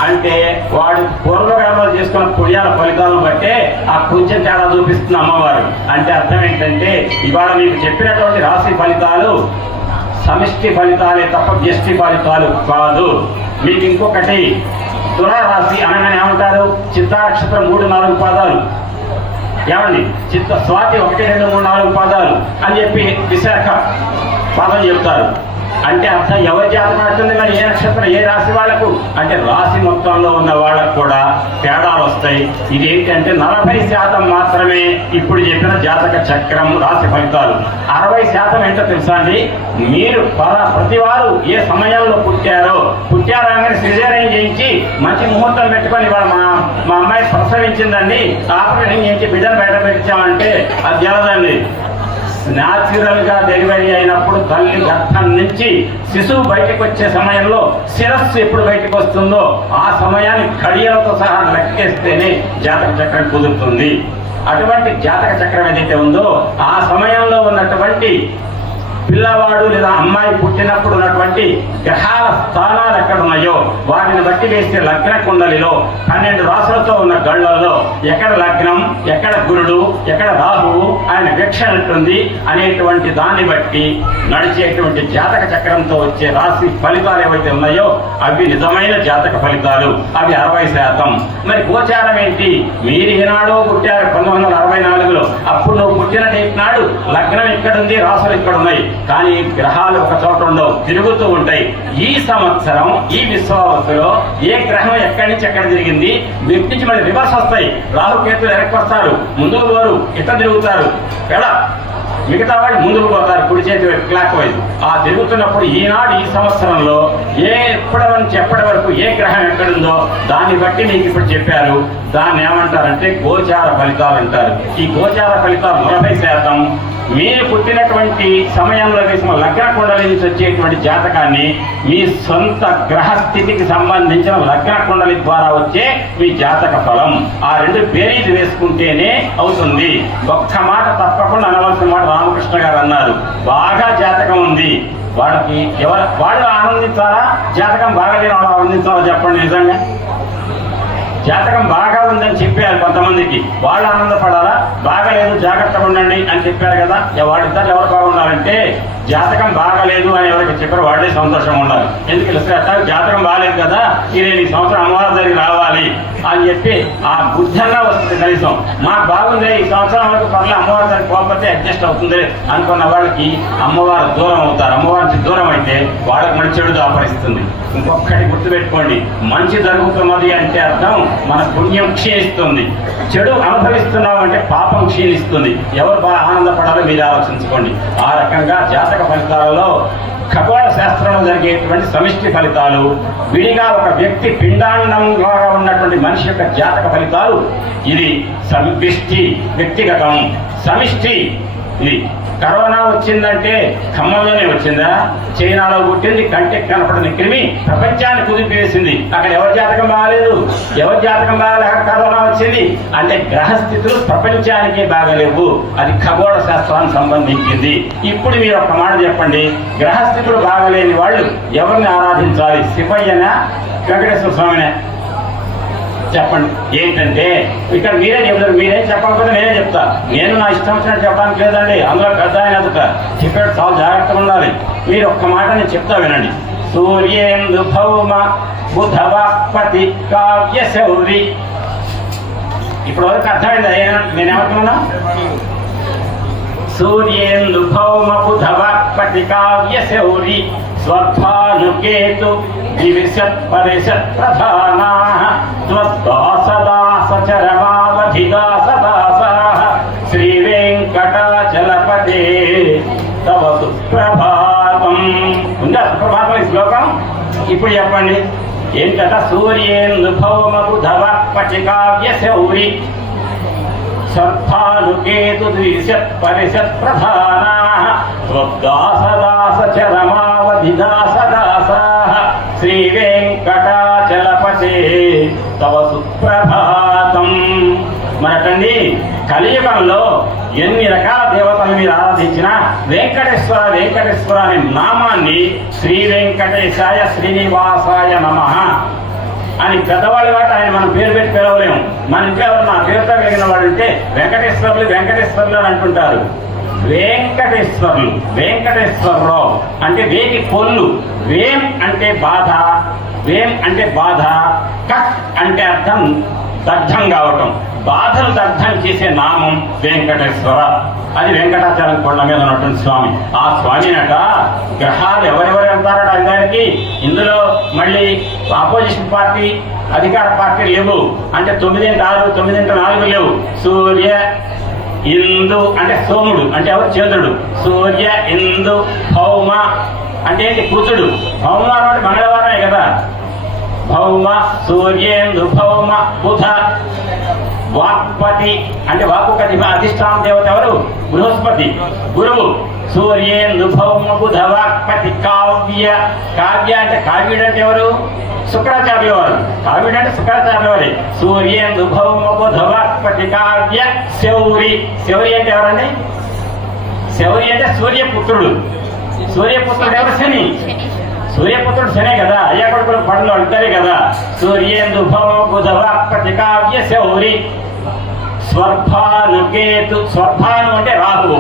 అంటే, వాడు పూర్వకాలంలో చేసుకున్న పుణ్యాల ఫలితాలను బట్టే ఆ కొంచెం తేడా చూపిస్తుంది అమ్మవారు. అంటే అర్థం ఏంటంటే, ఇవాళ మీకు చెప్పినటువంటి రాశి ఫలితాలు సమిష్టి ఫలితాలే తప్ప వ్యష్టి ఫలితాలు కాదు. మీకు ఇంకొకటి, తులారాశి అనగానే ఏమంటారు? చిత్తా నక్షత్రం 3-4 పాదాలు, ఏమండి? స్వాతి 1, 2, 3, 4 పాదాలు అని చెప్పి విశాఖ పాదం చెప్తారు. అంటే అర్థం ఎవరి జాతకం నడుస్తుంది మరి, ఏ నక్షత్రం ఏ రాశి వాళ్ళకు అంటే రాశి మొత్తంలో ఉన్న వాళ్ళకు కూడా తేడాలు వస్తాయి. ఇదేంటంటే 40% మాత్రమే ఇప్పుడు చెప్పిన జాతక చక్రం రాశి ఫలితాలు. 60% ఏంటో తెలుసా అండి? మీరు ప్రతి వారు ఏ సమయంలో పుట్టారని సిజేరియన్ చేయించి మంచి ముహూర్తం పెట్టుకొని ఇవాళ మా అమ్మాయి ప్రసవించిందండి, ఆపరేషన్ చేయించి బిడ్డను బయట పెట్టించామంటే అది జరగదండి. న్యాచురల్ గా డెలివరీ అయినప్పుడు తల్లి గర్భం నుంచి శిశువు బయటకు వచ్చే సమయంలో శిరస్సు ఎప్పుడు బయటకు వస్తుందో ఆ సమయాన్ని ఘడియలతో సహా లెక్కేస్తేనే జాతక చక్రం కుదురుతుంది. అటువంటి జాతక చక్రం ఏదైతే ఉందో ఆ సమయంలో ఉన్నటువంటి పిల్లవాడు లేదా అమ్మాయి పుట్టినప్పుడు ఉన్నటువంటి గ్రహాల స్థానాలు ఎక్కడ ఉన్నాయో వాటిని బట్టి వేస్తే లగ్న కుండలిలో 12 రాశులతో ఉన్న గళ్ళల్లో ఎక్కడ లగ్నం, ఎక్కడ గురుడు, ఎక్కడ రాహువు, ఆయన వీక్షణ ఉంటుంది అనేటువంటి దాన్ని బట్టి నడిచేటువంటి జాతక చక్రంతో వచ్చే రాశి ఫలితాలు ఏవైతే ఉన్నాయో అవి నిజమైన జాతక ఫలితాలు. అవి 60%. మరి గోచారం ఏంటి? మీరు ఈనాడో పుట్టారు 1964లో, అప్పుడు నువ్వు పుట్టిన డేట్ నాడు లగ్నం ఇక్కడుంది, రాశులు ఇక్కడ ఉన్నాయి, కానీ గ్రహాలు ఒక చోట ఉండవు, తిరుగుతూ ఉంటాయి. ఈ సంవత్సరం ఈ విశ్వావసులో ఏ గ్రహం ఎక్కడి నుంచి ఎక్కడ తిరిగింది, వీటి నుంచి మళ్ళీ రివర్స్ వస్తాయి. రాహుకేతులు వెనక్కి వస్తారు, ముందుకు పోరు, ఇట్లా తిరుగుతారు. ఎలా మిగతా వాళ్ళు ముందుకు పోతారు, కుడి చేతి క్లాక్ వైజ్. ఆ తిరుగుతున్నప్పుడు ఈనాడు ఈ సంవత్సరంలో ఎప్పటి వరకు ఏ గ్రహం ఎక్కడుందో దాన్ని బట్టి మీకు ఇప్పుడు చెప్పారు. దాన్ని ఏమంటారంటే గోచార ఫలితాలు అంటారు. ఈ గోచార ఫలితాలు 40% మీరు పుట్టినటువంటి సమయంలో వేసిన లగ్న కుండలి నుంచి వచ్చేటువంటి జాతకాన్ని మీ సొంత గ్రహస్థితికి సంబంధించిన లగ్న కుండలి ద్వారా వచ్చే మీ జాతక ఫలం, ఆ రెండు బేరీజ్ వేసుకుంటేనే అవుతుంది. ఒక్క మాట తప్పకుండా అనవలసిన మాట రామకృష్ణ గారు అన్నారు, బాగా జాతకం ఉంది వాడికి వాళ్ళు ఆనందించాలా, జాతకం బాగాలేని వాళ్ళు ఆనందించాలా చెప్పండి. నిజంగా జాతకం బాగా ఉందని చెప్పారు కొంతమందికి, వాళ్ళు ఆనందపడాలా, బాగాలేదు జాగ్రత్తగా ఉండండి అని చెప్పారు కదా. వాడిద్దరు ఎవరు బాగుండాలంటే జాతకం బాగాలేదు అని ఎవరికి చెప్పారు వాళ్ళే సంతోషంగా ఉండాలి. ఎందుకు జాతకం బాగాలేదు కదా, నేను ఈ సంవత్సరం అమ్మవారి దగ్గరికి రావాలి అని చెప్పి ఆ బుద్ధంగా వస్తుంది. కనీసం మాకు బాగుంది ఈ సంవత్సరం వరకు పర్లే, అమ్మవారి దగ్గరికి పోకపోతే అడ్జస్ట్ అవుతుంది అనుకున్న వాళ్ళకి అమ్మవారు దూరం అవుతారు. అమ్మవారి నుంచి దూరం అయితే వాళ్ళకి మన చెడు దాపరిస్తుంది. ఇంకొకటి గుర్తుపెట్టుకోండి, మంచి జరుగుతున్నది అంటే అర్థం మన పుణ్యం క్షీణిస్తుంది, చెడు అనుభవిస్తున్నాం అంటే పాపం క్షీణిస్తుంది. ఎవరు బాగా ఆనందపడాలో మీరు ఆలోచించుకోండి. ఆ రకంగా జాతక ఫలితాలలో ఖగోళ శాస్త్రంలో జరిగేటువంటి సమిష్టి ఫలితాలు, విడిగా ఒక వ్యక్తి పిండాండంగా ఉన్నటువంటి మనిషి యొక్క జాతక ఫలితాలు, ఇది సమిష్టి వ్యక్తిగతం. సమిష్టి ఇది కరోనా వచ్చిందంటే ఖమ్మంలోనే వచ్చిందా, చైనాలో పుట్టింది, కంటికి కనపడని క్రిమి ప్రపంచాన్ని కుదిపివేసింది. అక్కడ ఎవరి జాతకం బాగాలేదు, ఎవరి జాతకం బాగాలేక కరోనా వచ్చింది అంటే గ్రహస్థితులు ప్రపంచానికే బాగలేవు. అది ఖగోళ శాస్త్రానికి సంబంధించింది. ఇప్పుడు మీరు ఒక మాట చెప్పండి, గ్రహస్థితులు బాగలేని వాళ్ళు ఎవరిని ఆరాధించాలి? శివయ్యనా, వెంకటేశ్వర స్వామినే? చెప్పండి. ఏంటంటే ఇక్కడ మీరే చెప్తారు, మీరేం చెప్పకపోతే నేనే చెప్తా. నేను నా ఇష్టం వచ్చినట్టు చెప్పడానికి లేదండి, అందులో పెద్ద ఆయన చెప్పాడు, చాలా జాగ్రత్తగా ఉండాలి. మీరు ఒక్క మాట నేను చెప్తా వినండి. సూర్యేందు భౌమ బుధవాపతి కావ్య శౌరి. ఇప్పుడు వరకు అర్థమైంది నేనేమంటున్నా? సూర్యేందు భౌమ బుధవాపతి కావ్య శౌరి స్వర్ధానుకేతు దివిశత్ పరిషత్ ప్రధానాః త్వద్దాసదాసచరమావధిదాసదాసాః శ్రీ వెంకటాచలపతే తవ సుప్రభాతం. ఉందా సుప్రభాతం ఈ శ్లోకం? ఇప్పుడు చెప్పండి ఏంటట? సూర్యేందు భౌమ బుధవాపతి కావ్య శౌరి సర్పానుకేతు ద్విశత్ పరిషత్ ప్రధానాః త్వద్దాసదాసచరమావధిదాసదాసాః శ్రీ వెంకటాచలపతే తవ సుప్రభాతం. మరటండి కలియుగంలో ఎన్ని రకాల దేవతలు మీరు ఆరాధించినా వెంకటేశ్వర వెంకటేశ్వర అనే నామాన్ని శ్రీ వెంకటేశాయ శ్రీనివాసాయ నమః అని పెద్దవాళ్ళు కాబట్టి ఆయన మనం పేరు పెట్టి పిలవలేము. మన ఇంట్లో ఎవరు నా పేరుతో కలిగిన వాళ్ళు అంటే వెంకటేశ్వర్లు వెంకటేశ్వర్లు అని అంటుంటారు. వెంకటేశ్వర్లు వెంకటేశ్వరరావు అంటే వేకి పొల్లు. వేం అంటే బాధ, వేం అంటే బాధ, కట్ అంటే అర్థం దగ్ధం కావటం. బాధలు దగ్ధం చేసే నామం వెంకటేశ్వర. అది వెంకటాచలం కొండ మీద ఉన్నటువంటి స్వామి. ఆ స్వామినట గ్రహాలు ఎవరెవరు వెళ్తారట అందరికి. ఇందులో మళ్ళీ ఆపోజిషన్ పార్టీ అధికార పార్టీ లేవు. అంటే 9:6, 9:4 లేవు. సూర్య ఇందు అంటే సోముడు అంటే ఎవరు? చంద్రుడు. సూర్య ఇందు భౌమ అంటే ఏంటి? కుజుడు. భౌమవారం అంటే మంగళవారమే కదా. భౌమ సూర్యేందు భౌమ బుధ. వాక్పతి అంటే వాక్కు అధిష్టాన దేవత ఎవరు? బృహస్పతి. గురువు. సూర్యేందు భౌమ బుధ వాక్పతి కావ్య. కావ్య అంటే కావ్యుడు అంటే ఎవరు? శుక్రాచార్యుల వారు. కావ్యుడు అంటే శుక్రాచార్యుల వారి. సూర్యేందు భౌమ బుధ వాక్పతి కావ్య శౌరి. శౌరి అంటే ఎవరండి? శౌరి అంటే సూర్యపుత్రుడు. సూర్యపుత్రుడు ఎవరు? శని. సూర్యపుత్రుడు శనే కదా. అయ్యా కొడుకులు పనులు అంటారే కదా. సూర్యేందు భౌమ బుధ వాక్పతి కావ్య శౌరి. స్వర్భానుకేతు. స్వర్భాను అంటే రాహువు,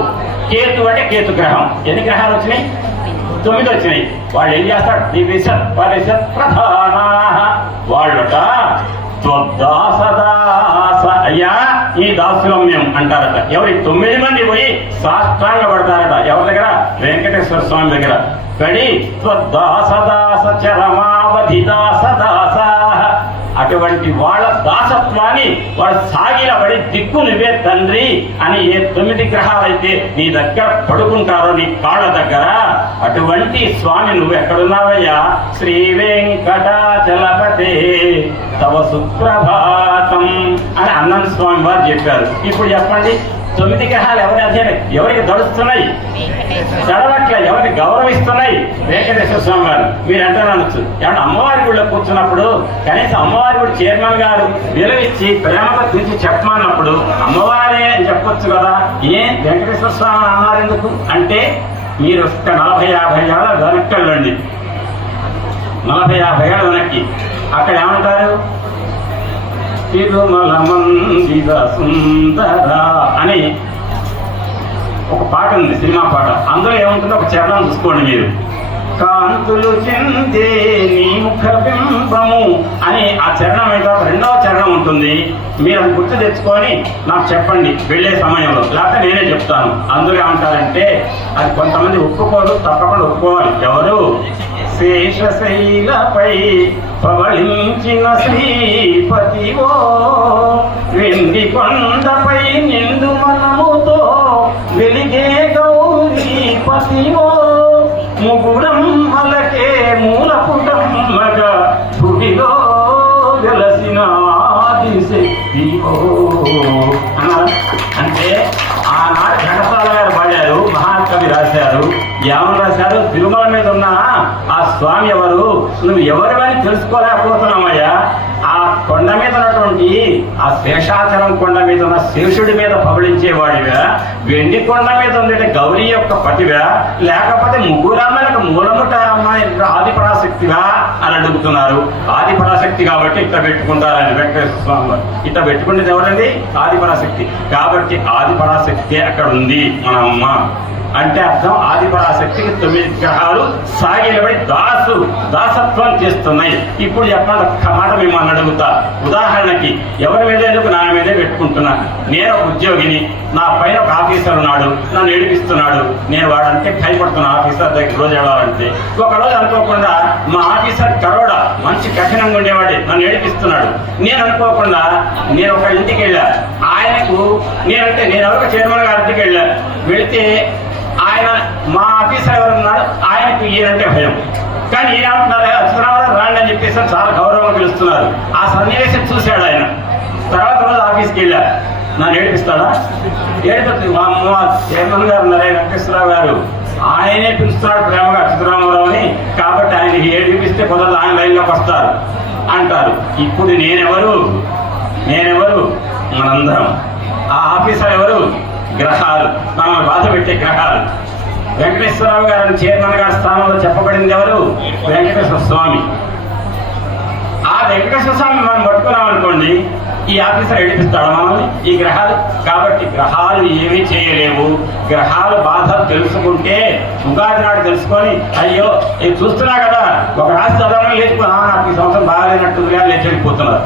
కేతు అంటే కేతు గ్రహం. ఎన్ని గ్రహాలు వచ్చినాయి? 9 వచ్చినాయి. వాళ్ళు ఏం చేస్తారు? దివిశత్ పరిషత్ ప్రధానాః. వాళ్ళట త్వద్దాసదాస. అయ్యా ఈ దాస్యమ్యం అంటారట. ఎవరి 9 మంది పోయి సాష్టాంగ పడతారట. ఎవరి దగ్గర? వెంకటేశ్వర స్వామి దగ్గర పడి త్వద్దాసదాస చరమావధిదాసదాసాః అటువంటి వాళ్ళ దాసత్వాన్ని వాడు సాగిలబడి దిక్కు నువ్వే తండ్రి అని ఏ 9 గ్రహాలైతే నీ దగ్గర పడుకుంటారో నీ కాళ్ళ దగ్గర, అటువంటి స్వామి నువ్వు ఎక్కడున్నావయ్యా? శ్రీ వెంకటాచలపతే తవ సుప్రభాతం అని అన్నన్ స్వామి వారు చెప్పారు. ఇప్పుడు చెప్పండి, 9 గ్రహాలు ఎవరికి దడుస్తున్నాయి? చదవట్ల ఎవరిని గౌరవిస్తున్నాయి? వెంకటేశ్వర స్వామి గారు. మీరు అంటారు అనొచ్చు, ఏమన్నా అమ్మవారి గుడిలో కూర్చున్నప్పుడు కనీసం అమ్మవారి గుడి చైర్మన్ గారు విలువిచ్చి ప్రేమతో తీర్చి చెప్పమన్నప్పుడు అమ్మవారే అని చెప్పొచ్చు కదా. వెంకటేశ్వర స్వామి అన్నారు ఎందుకు అంటే, మీరు 40-50 ఏళ్ళ వెనక్కి వెళ్ళండి, 40-50 ఏళ్ళ వెనక్కి. అక్కడ ఏమంటారు? తిరుమల మందిర సుందర అని ఒక పాట ఉంది, సినిమా పాట. అందులో ఏముంటుందో ఒక చరణం చూసుకోండి మీరు. కాంతులు చెందే నీ ముఖ బింబము అని ఆ చరణం మీద 2వ చరణం ఉంటుంది. మీరు అది గుర్తు తెచ్చుకొని నాకు చెప్పండి వెళ్ళే సమయంలో, లేకపోతే నేనే చెప్తాను. అందులో ఏమంటారంటే, అది కొంతమంది ఒప్పుకోరు, తప్పకుండా ఒప్పుకోవాలి. ఎవరు? శేషశైలపై పవళించిన శ్రీపతివో, వెండి కొండపై నిండు మనముతో వెలిగే గౌరీపతివో, ముగురమ్మలకే మూలపుటమ్మగా భూమిలో వెలసిన ఆదిశక్తివో అన్నారు. అంటే ఆనాడు ఘంటసాల గారు పాడారు, మహాకవి రాశారు. ఏమని రాశారు? తిరుమల మీద ఉన్న ఆ స్వామి ఎవరు, నువ్వు ఎవరివని తెలుసుకోలేకపోతున్నామయ్యా. ఆ కొండ మీద ఉన్నటువంటి ఆ శేషాచలం కొండ మీద ఉన్న శేషుడి మీద పవళించేవాడివా, వెండి కొండ మీద ఉండే గౌరీ యొక్క పటివా, లేకపోతే ముగ్గురమ్మలకు మూలముట ఆది పరాశక్తివా అని అడుగుతున్నారు. ఆది పరాశక్తి కాబట్టి ఇట్లా పెట్టుకుంటారని వెంకటేశ్వర స్వామి వారు. ఇట్లా పెట్టుకునేది ఎవరండి? ఆది పరాశక్తి. కాబట్టి ఆది పరాశక్తి అక్కడ ఉంది మన అమ్మ అంటే అర్థం, ఆది పరాశక్తికి 9 గ్రహాలు సాగిలబడి దాసత్వం చేస్తున్నాయి. ఇప్పుడు చెప్పండి, ఒక్క మాట మిమ్మల్ని అడుగుతా. ఉదాహరణకి ఎవరి మీద ఎందుకు నా మీదే పెట్టుకుంటున్నా. నేను ఒక ఉద్యోగిని, నా పైన ఒక ఆఫీసర్ ఉన్నాడు, నన్ను ఏడిపిస్తున్నాడు. నేను వాడంటే భయపడుతున్నా, ఆఫీసర్ దగ్గర రోజు వెళ్ళాలంటే. ఒకరోజు అనుకోకుండా మా ఆఫీసర్ కరోడా మంచి కఠినంగా ఉండేవాడే నన్ను ఏడిపిస్తున్నాడు. నేను అనుకోకుండా నేను ఒక ఇంటికి వెళ్ళా. ఆయనకు నేను ఎవరికి చైర్మన్ గారి ఇంటికి వెళ్ళా. వెళితే ఆయన మా ఆఫీసర్ ఎవరు ఉన్నాడు, ఆయనకు ఈయనంటే భయం. కానీ ఈయన అంటున్నారు అచ్యుతరావు రాండి అని చెప్పేసి చాలా గౌరవంగా పిలుస్తున్నారు. ఆ సన్నివేశం చూశాడు ఆయన. తర్వాత రోజు ఆఫీస్కి వెళ్ళా. నన్ను ఏడిపిస్తాడా? ఏడిపోతుంది. మా అమ్మ చైర్మన్ గారు ఉన్నారే వెంకటేశ్వరరావు గారు, ఆయనే పిలుస్తున్నాడు ప్రేమగా అచ్యుతరామరావు అని. కాబట్టి ఆయన ఏడిపిస్తే కొందరు ఆయన లైన్లోకి వస్తారు అంటారు. ఇప్పుడు నేనెవరు? మనందరం. ఆ ఆఫీసర్ ఎవరు? గ్రహాలు, మనల్ని బాధ పెట్టే గ్రహాలు. వెంకటేశ్వరరావు గారిని చైర్మన్ గారి స్థానంలో చెప్పబడింది ఎవరు? వెంకటేశ్వర స్వామి. ఆ వెంకటేశ్వర స్వామి మనం పట్టుకున్నాం అనుకోండి, ఈ ఆఫీసర్ ఏడిపిస్తాడు మనల్ని, ఈ గ్రహాలు. కాబట్టి గ్రహాలు ఏమీ చేయలేవు. గ్రహాలు బాధ తెలుసుకుంటే ఉగాది నాడు తెలుసుకొని, అయ్యో ఇది చూస్తున్నా కదా, ఒక రాశి చదవడం లేచిపోయినా నాకు ఈ సంవత్సరం బాగాలేనట్టుంది కానీ లేచి వెళ్ళిపోతున్నారు.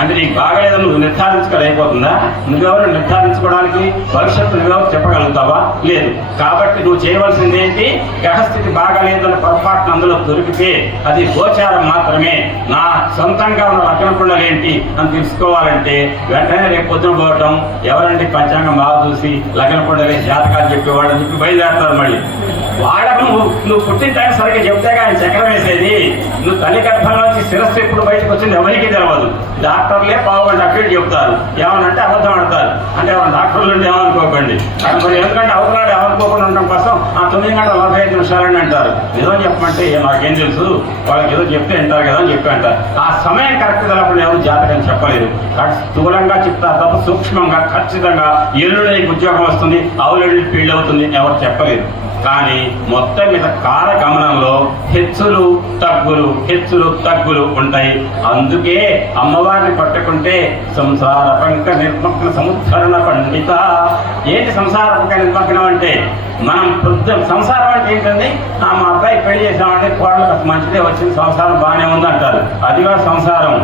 అంటే నీకు బాగాలేదు నువ్వు నిర్ధారించుకోలేకపోతుందా? నువ్వెవరు నిర్ధారించుకోవడానికి? భవిష్యత్తు నువ్వెవరు చెప్పగలుగుతావా? లేదు. కాబట్టి నువ్వు చేయవలసింది ఏంటి? గ్రహస్థితి బాగాలేదని పొరపాటున అందులో దొరికితే అది గోచారం మాత్రమే. నా సొంతంగా ఉన్న లగ్న కుండలు ఏంటి అని తెలుసుకోవాలంటే వెంటనే రేపు పొద్దున పోవటం, ఎవరంటే పంచాంగం బాగా చూసి లగ్న కుండలే జాతకాలు చెప్పేవాళ్ళని చెప్పి బయలుదేరుతారు. మళ్ళీ వాళ్ళకు నువ్వు పుట్టిన టైం సరిగ్గా చెప్తే కానీ చక్రం వేసేది. నువ్వు తల్లి గర్భంలోంచి శిరస్సు ఎప్పుడు బయటకు వచ్చింది ఎవరికి తెలియదు. డాక్టర్లే పావుగంట అక్కడ చెప్తారు, ఏమనంటే అబద్ధం ఆడతారు. అంటే డాక్టర్లు ఉంటే ఏమనుకోకండి. మరి ఎందుకంటే అవతలాడు ఏమనుకోకుండా ఉండడం కోసం ఆ 9:45 నిమిషాలని అంటారు. నిజం చెప్పమంటే నాకేం తెలుసు, వాళ్ళకి ఏదో చెప్తే అంటారు కదా అని చెప్పి అంటారు. ఆ సమయం కరెక్ట్ తెలపకుండా ఎవరు జాతకం చెప్పలేదు. స్థూలంగా చెప్తారు తప్ప సూక్ష్మంగా ఖచ్చితంగా ఎల్లుండి నీకు ఉద్యోగం వస్తుంది, ఆవులెల్లుండి పెళ్లి అవుతుంది ఎవరు చెప్పలేదు. కానీ మొత్తం మీద కాలగమనంలో హెచ్చులు తగ్గులు ఉంటాయి. అందుకే అమ్మవారిని పట్టుకుంటే సంసార పంక నిర్మగ్న సముద్ధరణ పండిత. ఏంటి సంసార పంక నిర్మగ్నం అంటే? మనం సంసారం అంటే ఏంటండి? మా అబ్బాయి పెళ్లి చేసామంటే కోడలకు మంచిదే వచ్చింది, సంసారం బాగానే ఉంది అంటారు. అదిగా సంసారం.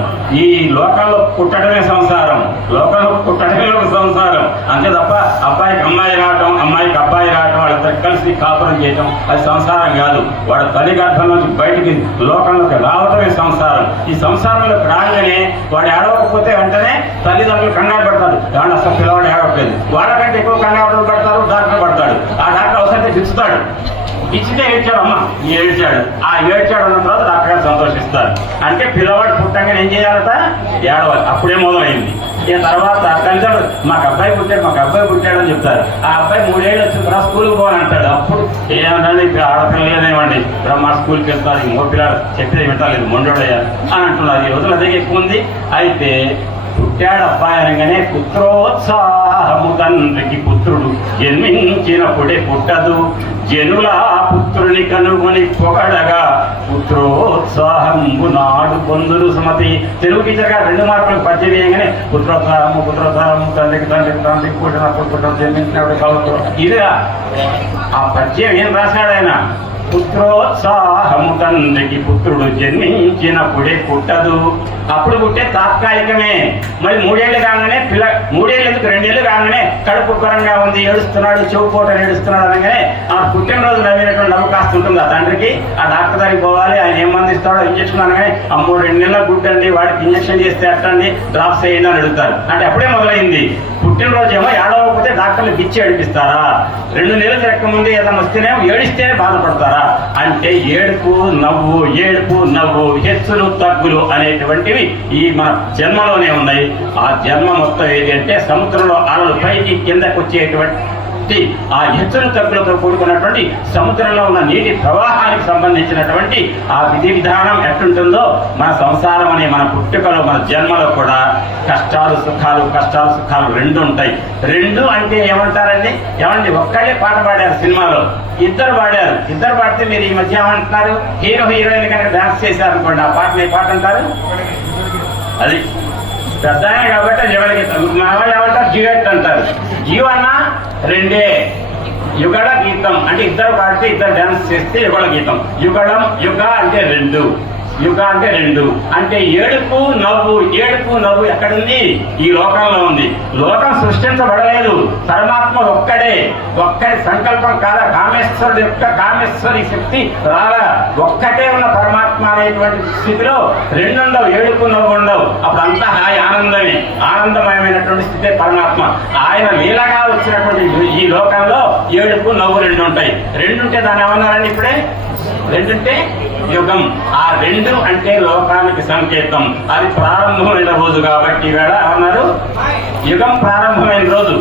ఈ లోకంలో పుట్టడమే సంసారం, లోకంలో పుట్టడమే ఒక సంసారం. అంతే తప్ప అబ్బాయికి అమ్మాయి రావటం, అమ్మాయికి అబ్బాయి రావటం, వాళ్ళిద్దరు కలిసి కాపురం చేయటం అది సంసారం కాదు. వాడు తల్లి గర్భం నుంచి బయటికి లోకంలోకి రావటమే సంసారం. ఈ సంసారంలోకి రాగానే వాడు ఏడవకపోతే వెంటనే తల్లిదండ్రులు కంగారు పడతారు. దాన్ని అసలు పిల్లవాడు ఏడవట్లేదు, వాళ్ళకంటే ఎక్కువ కంగారు పడతారు. డాక్టర్ పడతాడు, ఆ డాక్టర్ అవసరం ఇచ్చుతాడు. ఇచ్చితే ఏడ్చాడు, అమ్మ ఏడ్చాడు. ఆ ఏడ్చాడు అన్న తర్వాత డాక్టర్ గారు సంతోషిస్తారు. అంటే పిల్లవాడు పుట్టంగా ఏం చేయాలట? ఏడవాలి. అప్పుడే మొదలైంది. ఈ తర్వాత తల్లిదండ్రులు మాకు అబ్బాయి పుట్టాడు అని చెప్తారు. ఆ అబ్బాయి 3 ఏళ్ళు వచ్చిన తర్వాత స్కూల్కి పోవాలంటాడు. అప్పుడు ఏమంటే ఇక్కడ ఆడపిల్లలేదేమండి బ్రహ్మ స్కూల్కి వెళ్తారు, ఇంకో పిల్లలు చెప్పేది వింటలేదు, మొండోడయ్యారు అని అంటున్నారు. ఈ రోజులు అదే ఎక్కువ ఉంది. అయితే పుట్టాడు అబ్బాయి అనగానే పుత్రోత్సాహము తండ్రికి పుత్రుడు జన్మించినప్పుడే పుట్టదు, జనుల పుత్రుని కనుగొని పొగడగా పుత్రోత్సాహము నాడు పొందురు సుమతి. తెలుగు టీచర్ గారు 2 మార్కులకు పరిచయం చేయగానే పుత్రోత్సాహము తండ్రికి పుట్టినప్పుడు జన్మించినప్పుడు కలుగుతారు. ఇదిగా ఆ పరిచయం ఏం రాశాడు ఆయన? పుత్రోత్సాహము తండ్రికి పుత్రుడు జన్మించినప్పుడే పుట్టదు. అప్పుడు పుట్టే తాత్కాలికమే. మరి 3 ఏళ్ళు కాగానే 3 ఏళ్ళు ఎందుకు 2 ఏళ్ళు కాగానే కడుపు పరంగా ఉంది, ఏడుస్తున్నాడు, చెవుపోట ఏడుస్తున్నాడు అనగానే ఆ పుట్టినరోజు నవ్వినటువంటి నవ్వు కాస్త ఉంటుంది ఆ తండ్రికి. ఆ డాక్టర్ దగ్గరికి పోవాలి, ఆయన ఏం మంది ఇస్తాడో ఇంజక్షన్ అనగానే అమ్మో 2 నెలల గుడ్డండి, వాడికి ఇంజక్షన్ చేస్తే అట్టండి, డ్రాప్స్ వేయండి అని అడుగుతారు. అంటే అప్పుడే మొదలైంది. పుట్టినరోజు ఏమో ఏడవకపోతే డాక్టర్లు పిచ్చి ఏడిపిస్తారా? 2 నెలలు తిరగకముందే ఏదైనా వస్తేనేమో ఏడిస్తేనే బాధపడతారా? అంటే ఏడుపు నవ్వు హెచ్చులు తగ్గులు అనేటువంటివి ఈ మన జన్మలోనే ఉన్నాయి. ఆ జన్మ మొత్తం ఏది అంటే సముద్రంలో అలలు పైకి కిందకు వచ్చేటువంటి ఆ హెచ్చులు తగ్గులతో కూడుకున్నటువంటి సముద్రంలో ఉన్న నీటి ప్రవాహానికి సంబంధించినటువంటి ఆ విధి విధానం ఎట్టుంటుందో మన సంసారం అనే మన పుట్టుకలో మన జన్మలో కూడా కష్టాలు సుఖాలు 2 ఉంటాయి. 2 అంటే ఏమంటారండి? ఏమండి ఒక్కడే పాట పాడారు సినిమాలో, ఇద్దరు పాడితే మీరు ఈ మధ్య ఏమంటున్నారు? హీరో హీరోయిన్ కనుక డాన్స్ చేశారు అనుకోండి, ఆ పాటని ఏ పాట అంటారు? అది పెద్ద కాబట్టి ఏమంటారు? డ్యూయట్ అంటారు. జీవన్న 2 యుగళ గీతం అంటే ఇద్దరు పాడితే ఇద్దరు డాన్స్ చేస్తే యుగళ గీతం. యుగ అంటే 2, యుగ అంటే 2 అంటే ఏడుపు నవ్వు ఎక్కడుంది? ఈ లోకంలో ఉంది. లోకం సృష్టించబడలేదు, పరమాత్మ ఒక్కడి సంకల్పం కాదా? కామేశ్వరుడు యొక్క కామేశ్వరి శక్తి రాలా. ఒక్కటే ఉన్న పరమాత్మ అనేటువంటి స్థితిలో 2 ఉండవు, ఏడుపు నవ్వు ఉండవు. అప్పుడు అంతా హాయి ఆనందమయమైనటువంటి స్థితే పరమాత్మ. ఆయన లీలగా వచ్చినటువంటి ఈ లోకంలో ఏడుపు నవ్వు 2 ఉంటాయి. 2 ఉంటే దాన్ని ఏమన్నారండి ఇప్పుడే? 2 అంటే యుగం. ఆ 2 అంటే లోకానికి సంకేతం. అది ప్రారంభమైన రోజు కాబట్టి వేళ ఏమన్నారు? యుగం ప్రారంభమైన రోజు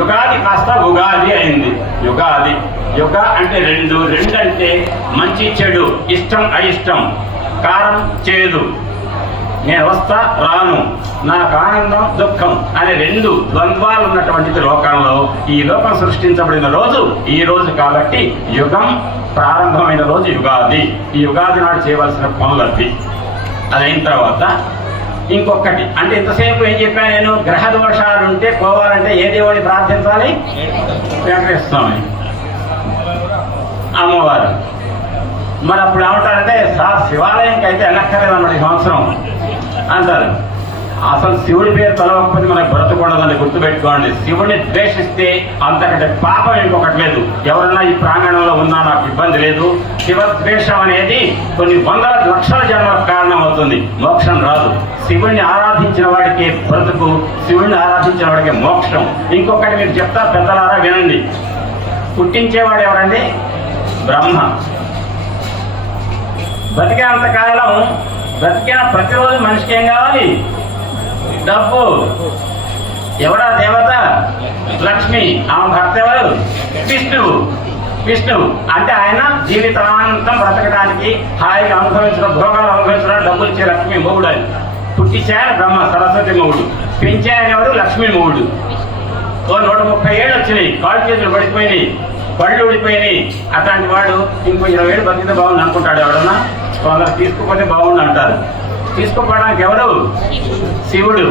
యుగాది కాస్త ఉగాది అయింది. యుగ అంటే 2 అంటే మంచి చెడు, ఇష్టం అయిష్టం, కారం చేదు, నేను వస్తా రాను, నాకు ఆనందం దుఃఖం అనే 2 ద్వంద్వాలు ఉన్నటువంటిది లోకంలో. ఈ లోకం సృష్టించబడిన రోజు ఈ రోజు కాబట్టి యుగం ప్రారంభమైన రోజు యుగాది. ఈ యుగాది నాడు చేయవలసిన పనులవి. అదైన తర్వాత ఇంకొకటి అంటే ఇంతసేపు ఏం చెప్పాను నేను? గ్రహ దోషాలుంటే పోవాలంటే ఏ దేవుడిని ప్రార్థించాలి? వెంకటేశ్వర స్వామి, అమ్మవారు. మరి అప్పుడు ఏమంటారంటే శివాలయంకి అయితే వెళ్ళక్కర్లేదన్నమాట ఈ సంవత్సరం అంటారు. అసలు శివుడి పేరు తలవకపోతే మనకు బ్రతకూడదని గుర్తుపెట్టుకోండి. శివుడిని ద్వేషిస్తే అంతకంటే పాపం ఇంకొకటి లేదు. ఎవరన్నా ఈ ప్రాంగణంలో ఉన్నా నాకు ఇబ్బంది లేదు. శివద్వేషం అనేది కొన్ని వందల లక్షల జన్మలకు కారణం అవుతుంది, మోక్షం రాదు. శివుడిని ఆరాధించిన వాడికి బ్రతుకు, శివుడిని ఆరాధించిన వాడికి మోక్షం. ఇంకొకటి మీకు చెప్తా, పెద్దలారా వినండి. పుట్టించేవాడు ఎవరండి? బ్రహ్మ. బతికేంతకాలం బ్రతికిన ప్రతిరోజు మనిషికి ఏం కావాలి? డబ్బు. ఎవరా దేవత? లక్ష్మి. ఆమె భర్త ఎవరు? విష్ణువు. అంటే ఆయన జీవితాంతం బ్రతకడానికి హాయిగా అనుభవించడం, భోగాలు అనుభవించడం, డబ్బులు ఇచ్చే లక్ష్మి మొగుడు. అని పుట్టించాయని బ్రహ్మ, సరస్వతి మొగుడు. పెంచాయని ఎవరు? లక్ష్మీ మొగుడు. 130 ఏళ్ళు వచ్చినాయి, కాళ్ళు చేతులు పడిపోయినాయి, పళ్ళు ఊడిపోయినాయి. అట్లాంటి వాడు ఇంకో 20 ఏళ్ళు బతికితే బాగుంది అనుకుంటాడు. ఎవడన్నా కొందరు తీసుకుపోతే బాగుండు అంటారు. తీసుకుపోవడానికి ఎవరు? శివుడు.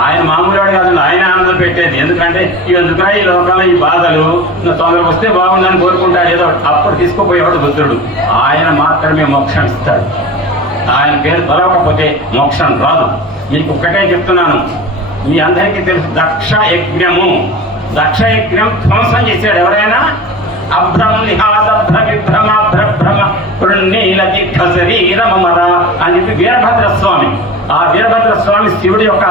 ఆయన మామూలు వాడు కాదండి, ఆయన ఆనందం పెట్టేది. ఎందుకంటే ఎందుకున్నా ఈ లోకంలో ఈ బాధలు, తొందరగా వస్తే బాగుందని కోరుకుంటాడు ఏదో. అప్పుడు తీసుకుపోయేవాడు బుద్ధుడు. ఆయన మాత్రమే మోక్షం ఇస్తాడు. ఆయన పేరు తొలవకపోతే మోక్షం రాదు. మీకు ఒక్కటే చెప్తున్నాను, మీ అందరికీ తెలుసు, దక్ష యజ్ఞము. దక్షయజ్ఞం ధ్వంసం చేశాడు. ఎవరైనా అభ్రమ కృణీల దీర్ఘ శరీరమర అని చెప్పి వీరభద్ర స్వామి, ఆ వీరభద్ర స్వామి శివుడి యొక్క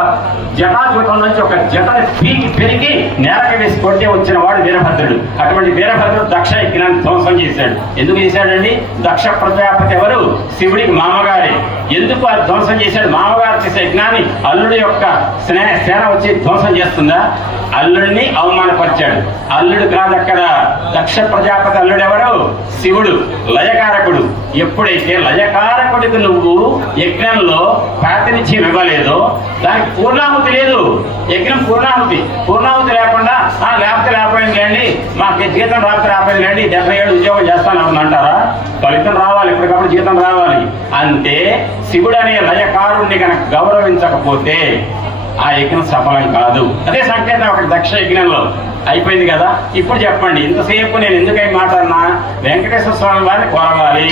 జటాజూతం నుంచి ఒక జటని పీకి పెరిగి నేలకి వేసి కొట్టే వచ్చిన వాడు వీరభద్రుడు. అటువంటి వీరభద్రుడు దక్ష యజ్ఞాన్ని ధ్వంసం చేశాడు. ఎందుకు చేశాడండి? దక్ష ప్రజాపతి ఎవరు? శివుడికి మామగారే. ఎందుకు అది ధ్వంసం చేశాడు? మామగారు చేసే యజ్ఞాన్ని అల్లుడి యొక్క సేన వచ్చి ధ్వంసం చేస్తుందా? అల్లుడిని అవమానపరిచాడు. అల్లుడు కాదు అక్కడ, దక్ష ప్రజాపతి అల్లుడు ఎవరు? శివుడు, లయకారకుడు. ఎప్పుడైతే లయకారకుడికి నువ్వు యజ్ఞంలో ప్రాతినిధ్యం ఇవ్వలేదో దానికి పూర్ణాహుతి లేదు. యజ్ఞం పూర్ణాహుతి లేకుండా లేకపోయింది లేండి, మాకు జీతం రాకపోయింది లేండి, 70 ఏళ్ళు ఉద్యోగం చేస్తాను అంటారా? ఫలితం రావాలి, ఎప్పటికప్పుడు జీతం రావాలి. అంటే శివుడు అనే లయకారుణ్ణి కనుక గౌరవించకపోతే ఆ యజ్ఞం సఫలం కాదు. అదే సంకేతం ఒకటి దక్ష యజ్ఞంలో అయిపోయింది కదా. ఇప్పుడు చెప్పండి, ఇంతసేపు నేను ఎందుకై మాట్లాడినా? వెంకటేశ్వర స్వామి వారిని కోరవాలి.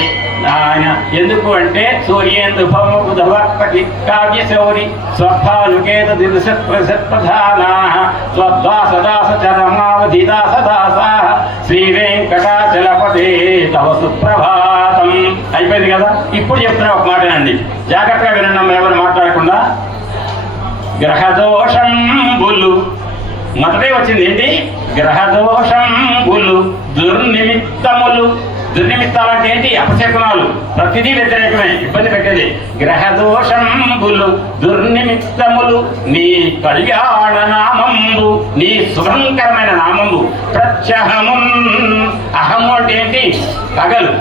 ఆయన ఎందుకు అంటే సూర్యేందు భవకి కావ్య శౌరి స్వర్థానుకేత దిశత్ప్రధానా స్వద్వాసదాస చరమావధిదాసదాసా శ్రీ వెంకటాచలపదే తవ సుప్రభాతం. అయిపోయింది కదా. ఇప్పుడు చెప్తున్నా ఒక మాటనండి, జాగ్రత్తగా వినండి, ఎవరు మాట్లాడకుండా. గ్రహదోషంబులు మొదటే వచ్చింది ఏంటి? గ్రహదోషంబులు దుర్నిమిత్తములు. దుర్నిమిత్తాలు అంటే ఏంటి? అపశకునాలు, ప్రతిదీ వ్యతిరేకమే, ఇబ్బంది పెట్టేది. గ్రహదోషంబులు దుర్నిమిత్తములు నీ కళ్యాణ నామంబు, నీ శుభంకరమైన నామంబు. ప్రత్యహము, అహము అంటే ఏంటి? పగలు,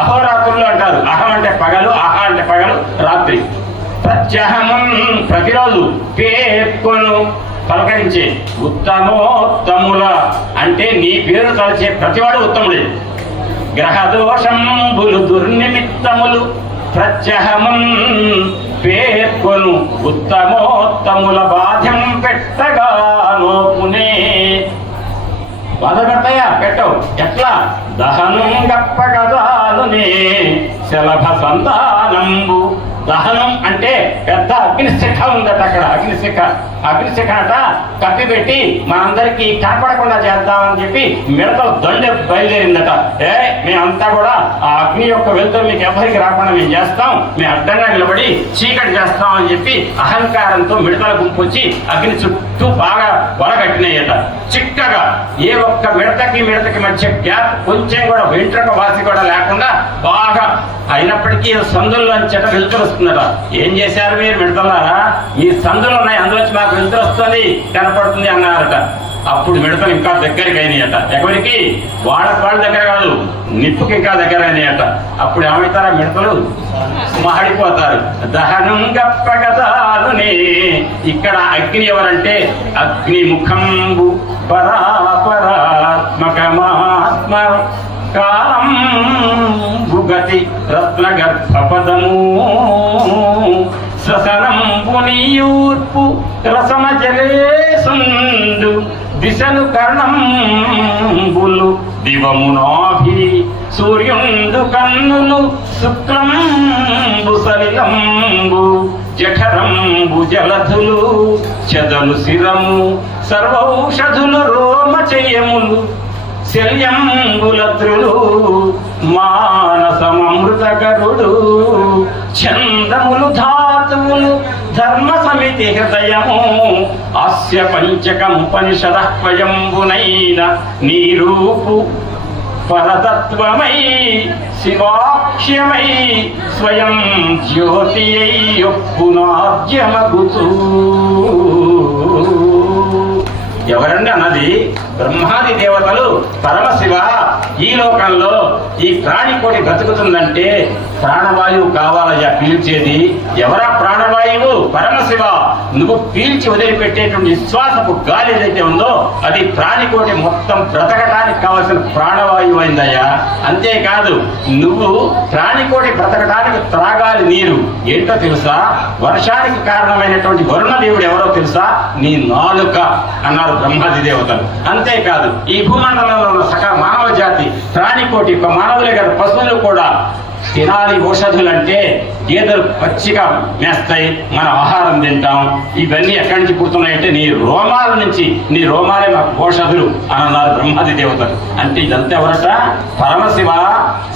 అహోరాత్రులు అంటారు. అహం అంటే పగలు, అహ అంటే పగలు, రాత్రి. ప్రత్యహము ప్రతిరోజు, పేర్కొను పలకరించే. ఉత్తమోత్తముల అంటే నీ పేరు తలచే ప్రతివాడు ఉత్తముడే. గ్రహదోషంబులు దుర్నిమిత్తములు ప్రత్యహము పేర్కొను ఉత్తమోత్తముల బాధ్యం పెట్టగా నోపునే. బాధ పెడతాయా? పెట్టవు. ఎట్లా? దహనం గప్పగదాలునే శలభ సంతానంబు. దహనం అంటే పెద్ద అగ్నిశిఖ ఉందట అక్కడ. అగ్నిశిఖ అట కప్పి పెట్టి మనందరికీ కనపడకుండా చేద్దామని చెప్పి మిడతలు దండ బయలుదేరిందట. మేమంతా కూడా ఆ అగ్ని యొక్క వెలుతురు మీకు ఎవరికి రాకుండా మేము చేస్తాం, మేము అడ్డంగా నిలబడి చీకటి చేస్తాం అని చెప్పి అహంకారంతో మిడతల గుంపు వచ్చి అగ్ని చుట్టూ బాగా వలగట్టినాయట. చిక్కగా ఏ ఒక్క మిడతకి మధ్య గ్యాప్ కొంచెం కూడా వెంట్రుక వాసి కూడా లేకుండా బాగా అయినప్పటికీ సందుల్లోంచట వెలుతురు వస్తుందట. ఏం చేశారు మీరు మిడతలారా? ఈ సందులు ఉన్నాయి, అందులోంచి మాకు వెలుతురు వస్తుంది, కనపడుతుంది అన్నారట. అప్పుడు మిడతలు ఇంకా దగ్గరికి అయినాయట. ఎవరికి? వాళ్ళ దగ్గర కాదు, నిప్పుకి ఇంకా దగ్గర అయినాయట. అప్పుడు ఏమవుతారా? మిడతలు మాడిపోతారు. దహనం గప్పగదాలునే. ఇక్కడ అగ్ని ఎవరంటే అగ్ని ముఖంబు పరాపరాత్మకమాత్మ కాలం భుగతి రత్నగర్భపదము శ్వసనంబునియూర్పు రసన జలేసుండు దిశను కర్ణంబులు దివమునాభి సూర్యుండు కన్నులు శుక్లంబు సలిలంబు జఠరంబు జలధులు చదలు శిరము సర్వౌషధులు రోమచయములు శల్యంబులద్రులు మానసమృతకరుడు చందములు ధాతువులు ధర్మ సమితి హృదయము అస్య పంచకముపనిషదహ్వయంబునైన నీరూపు పరతత్వమై శివాక్ష్యమై స్వయం జ్యోతి యొప్పునాద్యమగుతూ. ఎవరండి అన్నది? బ్రహ్మాది దేవతలు పరమశివ ఈ లోకంలో ఈ ప్రాణికోటి బ్రతుకుతుందంటే ప్రాణవాయువు కావాలయ్యా పీల్చేది. ఎవరా ప్రాణవాయువు? పరమశివ. నువ్వు పీల్చి వదిలిపెట్టేటువంటి విశ్వాసపు గాలి ఏదైతే ఉందో అది ప్రాణికోటి మొత్తం బ్రతకటానికి కావాల్సిన ప్రాణవాయువు అయిందయ్యా. అంతేకాదు నువ్వు ప్రాణికోటి బ్రతకటానికి త్రాగాలి నీరు. ఏంటో తెలుసా? వర్షానికి కారణమైనటువంటి వరుణదేవుడు ఎవరో తెలుసా? నీ నాలుక అన్నారు బ్రహ్మాది దేవతలు. అంతేకాదు ఈ భూమండలంలో ఉన్న సకల మానవ జాతి ప్రాణికోటి, మానవులే కాదు పశువులు కూడా తినాలి ఔషధులు అంటే గేదెలు పచ్చిగా మేస్తాయి, మనం ఆహారం తింటాం. ఇవన్నీ ఎక్కడి నుంచి పుడుతున్నాయంటే నీ రోమాల నుంచి, నీ రోమాలే మాకు ఔషధులు అని అన్నారు బ్రహ్మాది దేవతలు. అంటే ఇదంతా ఎవరట? పరమశివ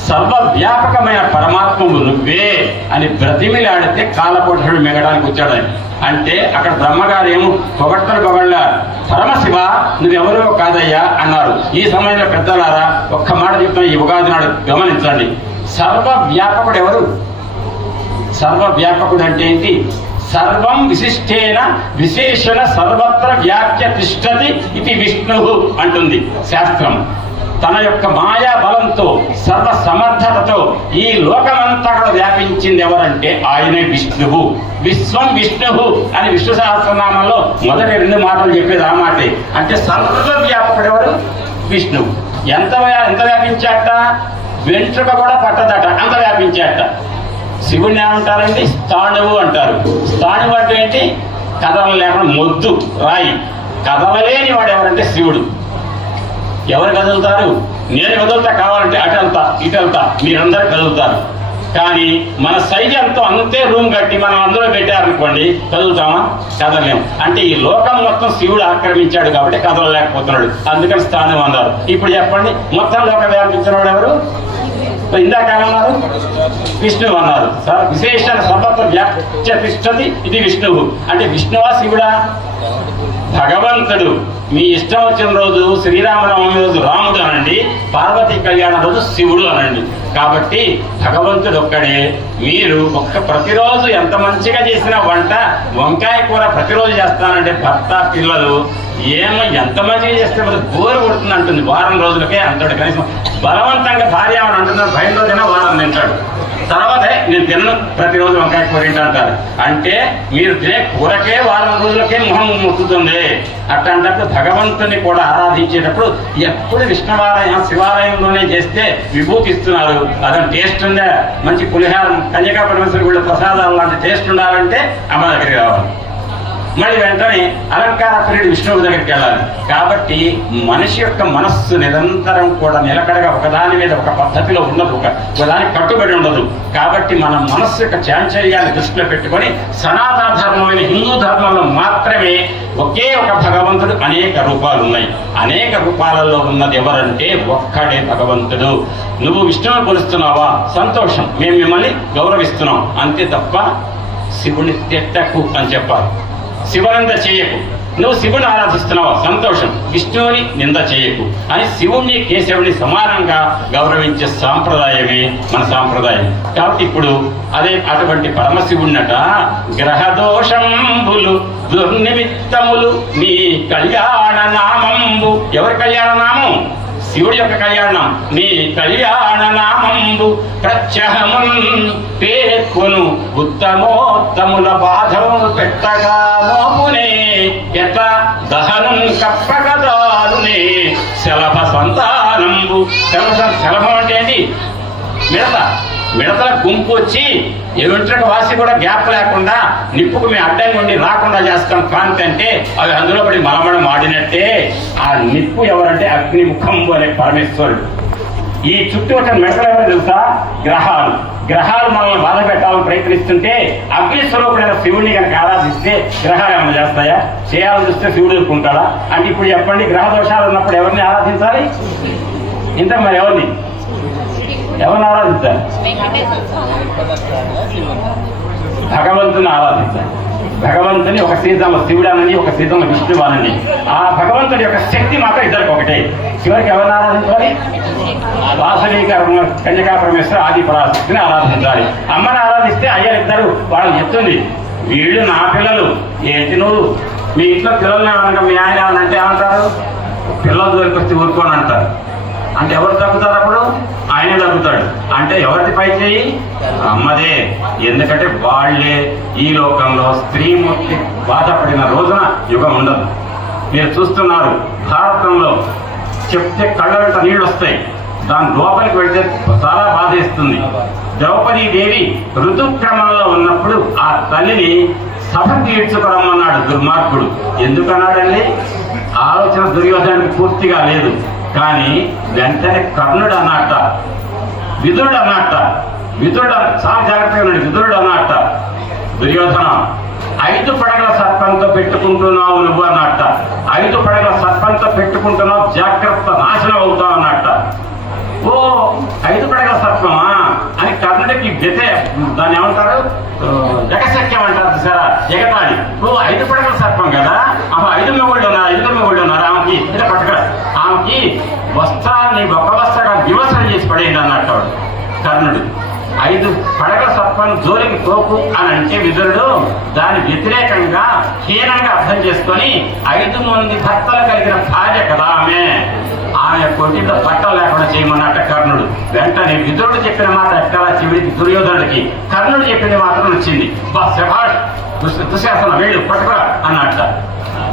సర్వవ్యాపకమైన పరమాత్మవు నువ్వే అని బ్రతిమిలాడితే కాలకోటరుడు మిగడానికి వచ్చాడని. అంటే అక్కడ బ్రహ్మగారు ఏమో పొగళ్ళ పరమశివ నువ్వెవరో కాదయ్యా అన్నారు. ఈ సమయంలో పెద్దలారా ఒక్క మాట చెప్తున్నా, ఈ ఉగాది నాడు గమనించండి. సర్వవ్యాపకుడు ఎవరు? సర్వవ్యాపకుడు అంటే ఏంటి? సర్వం విశిష్టేన విశేషణ సర్వత్ర వ్యాఖ్య తిష్టతి ఇది విష్ణు అంటుంది శాస్త్రం. తన యొక్క మాయా బలంతో సర్వ సమర్థతతో ఈ లోకమంతా కూడా వ్యాపించింది ఎవరంటే ఆయనే విష్ణువు. విశ్వం విష్ణువు అని విష్ణు సహస్రనామంలో మొదటి 2 మాటలు చెప్పేది ఆ మాటే. అంటే సర్వవ్యాపకుడు ఎవరు? విష్ణువు. ఎంత వ్యాపించాట? వెంట్రుక కూడా పట్టదట, అంత వ్యాపించాట. శివుడిని ఏమంటారండి? స్థాణువు అంటారు. స్థాణువు అంటే ఏంటి? కథలు లేకుండా మొద్దు రాయి. కథలలేని వాడు ఎవరంటే శివుడు. ఎవరు కదులుతారు? నేను కదులుతా, కావాలంటే అటు వెళ్తా ఇటు వెళ్తా, మీరందరూ కదులుతారు. కానీ మన సైజు ఎంతో అంతే రూమ్ కట్టి మనం అందులో పెట్టారనుకోండి, కదులుతామా? కదలేము. అంటే ఈ లోకం మొత్తం శివుడు ఆక్రమించాడు కాబట్టి కదలలేకపోతున్నాడు, అందుకని స్థానం అన్నారు. ఇప్పుడు చెప్పండి, మొత్తం లోకం వ్యాపించినవాడు ఎవరు? ఇందాక ఏమన్నారు? విష్ణువు అన్నారు. విశేష సర్వత్ర వ్యాప్య తిష్టతి ఇది విష్ణువు. అంటే విష్ణువా శివుడా? భగవంతుడు. మీ ఇష్టం వచ్చిన రోజు శ్రీరామనవమి రోజు రాముడు అనండి, పార్వతీ కళ్యాణం రోజు శివుడు అనండి. కాబట్టి భగవంతుడు ఒక్కడే. మీరు ప్రతిరోజు ఎంత మంచిగా చేసిన వంట, వంకాయ కూర ప్రతిరోజు చేస్తానంటే భర్త పిల్లలు ఏమో ఎంత మంచిగా చేస్తే బోరు కొడుతుంది అంటుంది. వారం రోజులకే అంటాడు. కనీసం బలవంతంగా భార్య అని అంటున్నారు, భయం రోజైనా వారం తింటాడు. తర్వాత నేను తిన్ను, ప్రతిరోజు వంకాయ కూర అంటారు. అంటే మీరు తినే కూరకే వారం రోజులకే మొహం ముట్టుతుంది. అట్లాంటప్పుడు భగవంతుని కూడా ఆరాధించేటప్పుడు ఎప్పుడు విష్ణువాలయం శివాలయంలోనే చేస్తే విభూతి ఇస్తున్నారు. అతను టేస్ట్ ఉందా? మంచి పులిహారం, కన్యకా పరమేశ్వరి గుళ్ళ ప్రసాదాలు లాంటి టేస్ట్ ఉండాలంటే అమ్మ దగ్గరికి రావాలి. మళ్ళీ వెంటనే అలంకార ప్రియుడు విష్ణువు దగ్గరికి వెళ్ళాలి. కాబట్టి మనిషి యొక్క మనస్సు నిరంతరం కూడా నిలకడగా ఒకదాని మీద ఒక పద్ధతిలో ఉండదు, ఒకదానికి కట్టుబడి ఉండదు. కాబట్టి మన మనస్సు యొక్క చాంచల్యాన్ని దృష్టిలో పెట్టుకొని సనాతన ధర్మమైన హిందూ ధర్మంలో మాత్రమే ఒకే ఒక భగవంతుడు అనేక రూపాలు ఉన్నాయి. అనేక రూపాలలో ఉన్నది ఎవరంటే ఒక్కడే భగవంతుడు. నువ్వు విష్ణువుని కొలుస్తున్నావా? సంతోషం, మేము మిమ్మల్ని గౌరవిస్తున్నాం, అంతే తప్ప శివుని తిట్టకు అని చెప్పాలి. శివనింద చేయకు. నువ్వు శివుని ఆరాధిస్తున్నావా? సంతోషం, విష్ణువుని నింద చేయకు అని శివుణ్ణి కేశవుని సమానంగా గౌరవించే సాంప్రదాయమే మన సాంప్రదాయం. కాబట్టి ఇప్పుడు అదే అటువంటి పరమశివుణ్ణట గ్రహదోషంబులు దుర్నిమిత్తములు నీ కళ్యాణ నామంబు. ఎవరి కళ్యాణ నామం? శివుడి యొక్క కళ్యాణం. నీ కళ్యాణ నామంబు ప్రత్యహమున్ పేర్కొను ఉత్తమోత్తముల బాధము పెట్టగా మోపునే ఎట్లా దహనం కప్పగదాలునే శలభ సంతానంబు. శలభం అంటే ఏంటి? మిడతల గుంపు వచ్చి వెంట్రుక వాసి కూడా గ్యాప్ లేకుండా నిప్పుకు మేము అడ్డంగా ఉండి రాకుండా చేస్తాం కాంతి అంటే అవి అందులో పడి మలమడం ఆడినట్టే. ఆ నిప్పు ఎవరంటే అగ్నిముఖంబు అనే పరమేశ్వరుడు. ఈ చుట్టూ ఒక మెడలు ఎవరో తెలుసా? గ్రహాలు. గ్రహాలు మనల్ని బాధ పెట్టాలని ప్రయత్నిస్తుంటే అగ్ని స్వరూపుడైన శివుడిని కనుక ఆరాధిస్తే గ్రహాలు ఏమైనా చేస్తాయా? చేయాలని చూస్తే శివుడు ఎదుర్కొంటాడా? అంటే ఇప్పుడు చెప్పండి, గ్రహ దోషాలు ఉన్నప్పుడు ఎవరిని ఆరాధించాలి? ఇంత మరి ఎవరిని ఆరాధించాలి? భగవంతుని ఆరాధించాలి. భగవంతుని ఒక సీజన్లో శివుడానని, ఒక సీజన్లో విష్ణువానని. ఆ భగవంతుడి యొక్క శక్తి మాత్రం ఇద్దరికి ఒకటే. చివరికి ఎవరిని ఆరాధించాలి? వాసవీకరణ కన్యకా పరమేశ్వర ఆది పరాశక్తిని ఆరాధించాలి. అమ్మని ఆరాధిస్తే అయ్యారిద్దరు వాళ్ళు చెప్తుంది, వీళ్ళు నా పిల్లలు. ఏంటి నువ్వు మీ ఇంట్లో పిల్లల్ని ఏమన్నా మీ ఆయన ఏమనంటే ఏమంటారు? పిల్లలు దొరికొస్తే ఊరుకోని అంటారు. అంటే ఎవరు తగ్గుతారు? అప్పుడు ఆయనే తగ్గుతాడు. అంటే ఎవరిది పై చేయి? అమ్మదే. ఎందుకంటే వాళ్లే ఈ లోకంలో స్త్రీమూర్తి బాధపడిన రోజున యుగం ఉండదు. మీరు చూస్తున్నారు, భారతంలో చెప్తే కళ్ళ వెంట నీళ్ళు వస్తాయి, దాని లోపలికి వెళ్తే చాలా బాధేస్తుంది. ద్రౌపదీదేవి ఋతుక్రమంలో ఉన్నప్పుడు ఆ తల్లిని సభకి ఈడ్చుకురమ్మన్నాడు దుర్మార్గుడు. ఎందుకన్నాడండి? ఆలోచన దుర్యోధనానికి పూర్తిగా లేదు. కానీ వెంటనే కర్ణుడు అన్నట్ట, విదురుడు అన్నట్ట, విదురుడు చాలా జాగ్రత్తగా ఉన్నాడు. విదురుడు అన్నట్ట దుర్యోధన 5 పడగల సర్పంతో పెట్టుకుంటున్నావు నువ్వు అన్నట్ట. 5 పడగల సర్పంతో పెట్టుకుంటున్నావు, జాగ్రత్త, నాశనం అవుతావు అన్నట్ట. ఓ 5 పడగల సర్పమా అని కర్ణుడికి దాన్ని ఏమంటారు, జగశక్యం అంటారు సరే, జగతాడి. ఓ 5 పడగల సర్పం కదా, 5 మొగుళ్ళు ఉన్నారు ఆమెకి, ఇలా పట్టుకురా, ఆమెకి వస్త్రాన్ని ఒక వస్త్రంగా విమర్శన చేసి పడేయండి అన్నట్టు కర్ణుడు. 5 పడగల సర్పం జోలికి పోకు అని అంటే విదురుడు దాని వ్యతిరేకంగా హీనంగా అర్థం చేసుకొని 5 మంది భర్తలు కలిగిన భార్య కదా ఆమె కొట్టితో పట్టం లేకుండా చేయమన్నట్ట కర్ణుడు. వెంటనే విదురుడు చెప్పిన మాట ఎక్కడ చివరికి దుర్యోధనుడికి కర్ణుడు చెప్పింది మాత్రం వచ్చింది. శభాష్ దుశ్శాసన వేడు పట్టుకురా అన్నట్ట.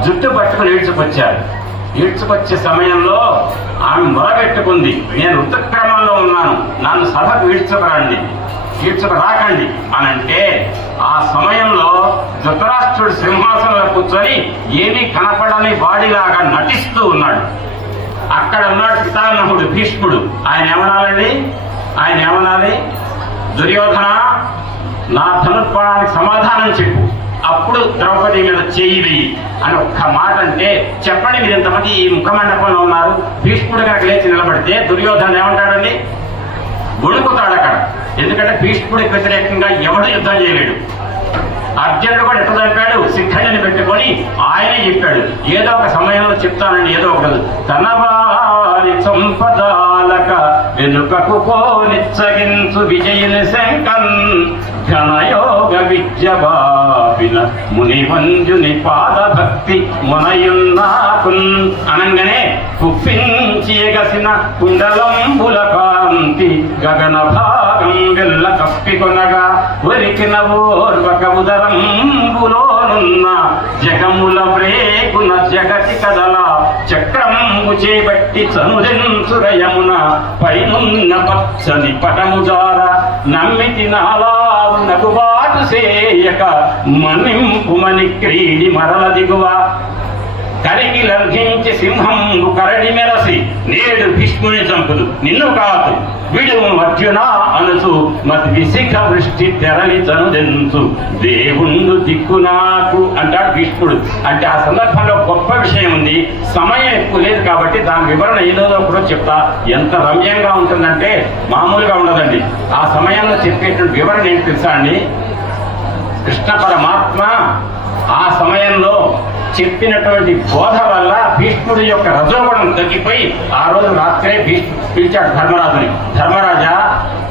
జుట్టు పట్టుకుని ఈడ్చుకొచ్చే సమయంలో ఆమె మొరబెట్టుకుంది, నేను ఋతుక్రమంలో ఉన్నాను, నన్ను సభకు ఈడ్చుకురాకండి అని అంటే ఆ సమయంలో ధృతరాష్ట్రుడు సింహాసనంలో కూర్చొని ఏమీ కనపడని వాడిలాగా నటిస్తూ ఉన్నాడు. అక్కడ ఉన్నాడు పితామహుడు భీష్ముడు. ఆయన ఏమనాలి, దుర్యోధన నా ధనుర్బాణానికి సమాధానం చెప్పు, అప్పుడు ద్రౌపది మీద చేయి వెయ్యి అని ఒక్క మాట అంటే, చెప్పండి మీరు ఎంతమంది ఈ ముఖమండపంలో ఉన్నారు, భీష్ముడు కనుక లేచి నిలబడితే దుర్యోధన ఏమంటాడండి, వణుకుతాడు అక్కడ. ఎందుకంటే భీష్ముడికి వ్యతిరేకంగా ఎవడు యుద్ధం చేయలేడు. అర్జునుడు కూడా ఎట్లా చంపాడు, శిఖండిని పెట్టుకొని ఆయనే చెప్పాడు, ఏదో ఒక సమయంలో చెప్తానండి, ఏదో ఒకటి తన వారి సంపదాలక వెనుకకు కోనిచ్చగించు విజయుని శంకన్ ఘనయోగ విద్య బాపిన మునివంజుని పాద భక్తి మునయున్నాకున్ అనగానే కుప్పించి ఎగసిన కుండలంబుల కాంతి గగన భాగం వెళ్ళ కప్పికొనగా ఒరికిన ఓర్వక ఉదరంబులోనున్న జగముల వ్రేగున జగతి కదల చక్రంబు చేపట్టి చనుదెంచురయమున పైనున్న పచ్చని పటముజార నమ్మితి నాలారు నగుబాటు సేయక మనింపుమని క్రీడి మరల దిగువ కరిగి లంఘించి సింహంబు కరడి మెరసి నేడు భీష్ముని చంపుదు నిన్ను కాదు విడుము అర్జున అనుచు మతి విశిఖ వృష్టి తెరలి చనుదెంచు దేవుండు దిక్కు నాకు అంటాడు భీష్ముడు. అంటే ఆ సందర్భంలో గొప్ప విషయం ఉంది, సమయం ఎక్కువ లేదు కాబట్టి దాని వివరణ ఏదో కూడా చెప్తా. ఎంత రమ్యంగా ఉంటుందంటే మామూలుగా ఉండదండి. ఆ సమయంలో చెప్పేటువంటి వివరణ ఏంటి తెలుసా అండి, కృష్ణ పరమాత్మ ఆ సమయంలో చెప్పినటువంటి బోధ వల్ల భీష్ముడి యొక్క రజోగుణం తగ్గిపోయి ఆ రోజు రాత్రే పిలిచాడు ధర్మరాజుని. ధర్మరాజా,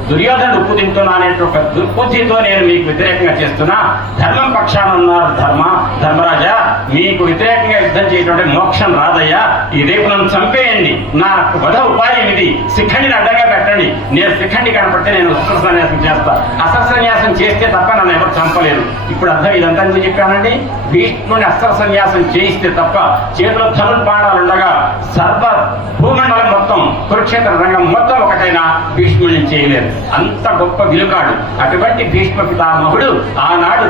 దుర్యోధనుడు ఉప్పు తింటున్నా అనేటువంటి దుర్బుద్ధితో నేను మీకు వ్యతిరేకంగా చేస్తున్నా, ధర్మం పక్షాన ఉన్నారు ధర్మరాజా, మీకు వ్యతిరేకంగా యుద్ధం చేయటువంటి మోక్షం రాదయ్యా, ఈ రేపు నన్ను చంపేయండి, నా వధ ఉపాయం ఇది, శిఖండిని అడ్డంగా పెట్టండి, నేను శిఖండి కనపడితే నేను అస్త్ర సన్యాసం చేస్తా, అస్త్ర సన్యాసం చేస్తే తప్ప నన్ను ఎవరు చంపలేరు. ఇప్పుడు అర్థం ఇదంతా ఎందుకు చెప్పానండి, భీష్ముడిని అస్త్ర సన్యాసం చేయిస్తే తప్ప చేతిలో ధనుర్బాణాలు ఉండగా సర్వ భూమండలం మొత్తం కురుక్షేత్ర రంగం మొత్తం ఒకటైనా భీష్ముడిని చేయలేరు. అంత గొప్ప విలుకాడు. అటువంటి భీష్మ పితామహుడు ఆనాడు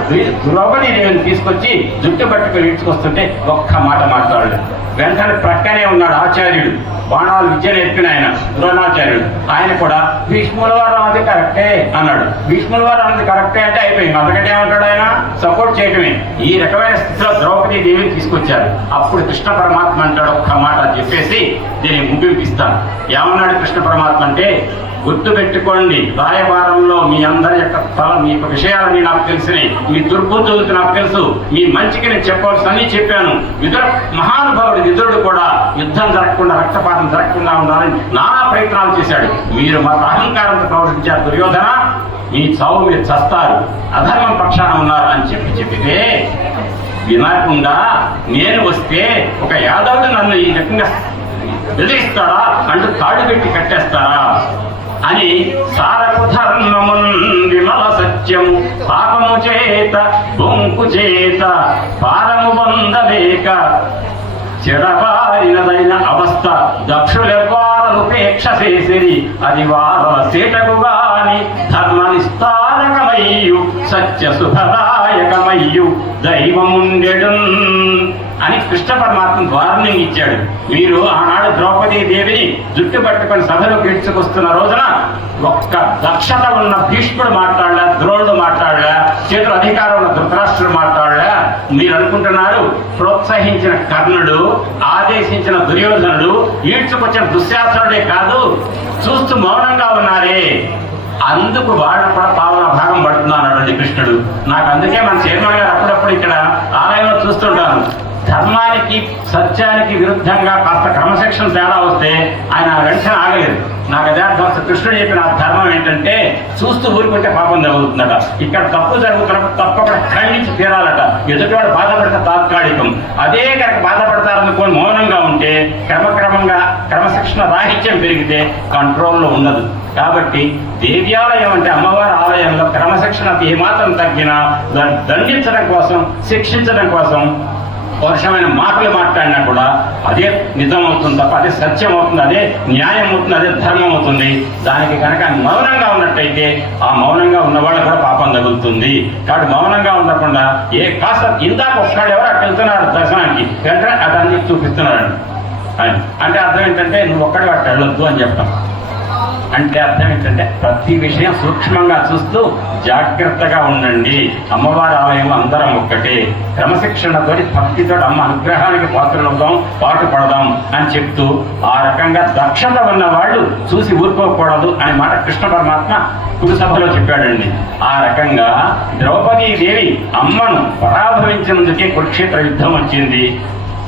ద్రౌపది దేవిని తీసుకొచ్చి జుట్టు పట్టుకుని ఈడ్చుకొస్తుంటే ఒక్క మాట మాట్లాడలేదు. వెంటనే ప్రక్కనే ఉన్నాడు ఆచార్యుడు, బాణాలు విద్య నేర్పిన ఆయన ద్రోణాచార్యుడు. ఆయన కూడా భీష్ముల వారు అన్నది కరెక్టే అన్నాడు. భీష్ముల వారు అన్నది కరెక్టే అంటే అయిపోయింది, అందుకంటే ఏమంటాడు ఆయన, సపోర్ట్ చేయటమే. ఈ రకమైన స్థితిలో ద్రౌపది దేవిని తీసుకొచ్చారు. అప్పుడు కృష్ణ పరమాత్మ అంటాడు, ఒక్క మాట చెప్పేసి దీన్ని ముగింపిస్తాను. ఏమన్నాడు కృష్ణ పరమాత్మ అంటే, గుర్తు పెట్టుకోండి, రాయబారంలో మీ అందరి యొక్క మీ యొక్క విషయాలన్నీ నాకు తెలిసినాయి, మీ దుర్బుద్ధులకి నాకు తెలుసు, మీ మంచికి నేను చెప్పవలసినని చెప్పాను. మహానుభావుడు విదురుడు కూడా యుద్ధం జరగకుండా, రక్తపాతం జరగకుండా ఉండాలని నానా ప్రయత్నాలు చేశాడు. మీరు మాకు అహంకారంతో ప్రవర్తించారు దుర్యోధన, మీ చావు మీరు చస్తారు, అధర్మం పక్షాన ఉన్నారు అని చెప్పితే వినకుండా నేను వస్తే ఒక యాదవుడు నన్ను ఈ రకంగా బెదిరిస్తాడా అంటూ తాడు పెట్టి కట్టేస్తారా అని సారపు ధర్మమున్ విమల సత్యము పాపము చేత బొంకు చేత పారము పొందలేక చెడబారినదైన అవస్థ దక్షులెవ్వారనుపేక్ష చేసిరి, అది వారల సేటకు గాని ధర్మ నిస్తారకమయ్యు సత్య శుభదాయకమయ్యు దైవముండెడు. అని కృష్ణ పరమాత్మ వార్నింగ్ ఇచ్చాడు. మీరు ఆనాడు ద్రౌపదీ దేవిని జుట్టు పట్టుకొని సభలోకి ఈడ్చుకొస్తున్న రోజున ఒక్క దక్షత ఉన్న భీష్ముడు మాట్లాడలా, ద్రోణుడు మాట్లాడలా, చేతులు అధికారం ఉన్న ధృతరాష్ట్రుడు మాట్లాడలా. మీరు అనుకుంటున్నారు ప్రోత్సహించిన కర్ణుడు, ఆదేశించిన దుర్యోధనుడు, ఈడ్చుకొచ్చిన దుశ్శాసనుడే కాదు, చూస్తూ మౌనంగా ఉన్నారే, అందుకు వాళ్ళు కూడా పావన భాగం పడుతున్నాడు కృష్ణుడు. నాకు అందుకే మన చైర్మన్ గారు అప్పుడప్పుడు ఇక్కడ ఆలయంలో చూస్తుంటాను. ధర్మానికి సత్యానికి విరుద్ధంగా కాస్త క్రమశిక్షణ తేడా వస్తే ఆయన వెంటనే ఆగలేదు. నాకు అదే అర్థం. కృష్ణుడు చెప్పిన ఆ ధర్మం ఏంటంటే చూస్తూ ఊరుకుంటే పాపం జరుగుతుందట. ఇక్కడ తప్పు జరుగుతున్నప్పుడు తప్పకుండా ఖండించి తీరాలట. ఎదుటివాడు బాధపడితే తాత్కాలికం, అదే కనుక బాధపడతారనుకొని మౌనంగా ఉంటే క్రమక్రమంగా క్రమశిక్షణ రాహిత్యం పెరిగితే కంట్రోల్లో ఉండదు. కాబట్టి దేవ్యాలయం అంటే అమ్మవారి ఆలయంలో క్రమశిక్షణ ఏమాత్రం తగ్గినా దాన్ని దండించడం కోసం, శిక్షించడం కోసం వర్షమైన మాటలు మాట్లాడినా కూడా అదే నిజం అవుతుంది తప్ప అదే సత్యం అవుతుంది, అదే న్యాయం అవుతుంది, అదే ధర్మం అవుతుంది. దానికి కనుక మౌనంగా ఉన్నట్టయితే ఆ మౌనంగా ఉన్న వాళ్ళు కూడా పాపం తగులుతుంది. కాబట్టి మౌనంగా ఉండకుండా కాస్త ఇందాక ఒక్కడు ఎవరు అక్కడ వెళ్తున్నాడు దర్శనానికి వెంటనే అతన్ని చూపిస్తున్నాడు అంటే అర్థం ఏంటంటే నువ్వు ఒక్కడే అట్ట వెళ్ళొద్దు అని చెప్తాం. అంటే అర్థం ఏంటంటే ప్రతి విషయం సూక్ష్మంగా చూస్తూ జాగ్రత్తగా ఉండండి. అమ్మవారి ఆలయం అందరం ఒక్కటే. క్రమశిక్షణతో భక్తితో అమ్మ అనుగ్రహానికి పాత్రలవుదాం, పాటుపడదాం అని చెప్తూ ఆ రకంగా దక్షత ఉన్న వాళ్ళు చూసి ఊరుకోకూడదు అనే మాట కృష్ణ పరమాత్మ కురుసభలో చెప్పాడండి. ఆ రకంగా ద్రౌపదీదేవి అమ్మను పరాభవించినందుకే కురుక్షేత్ర యుద్ధం వచ్చింది.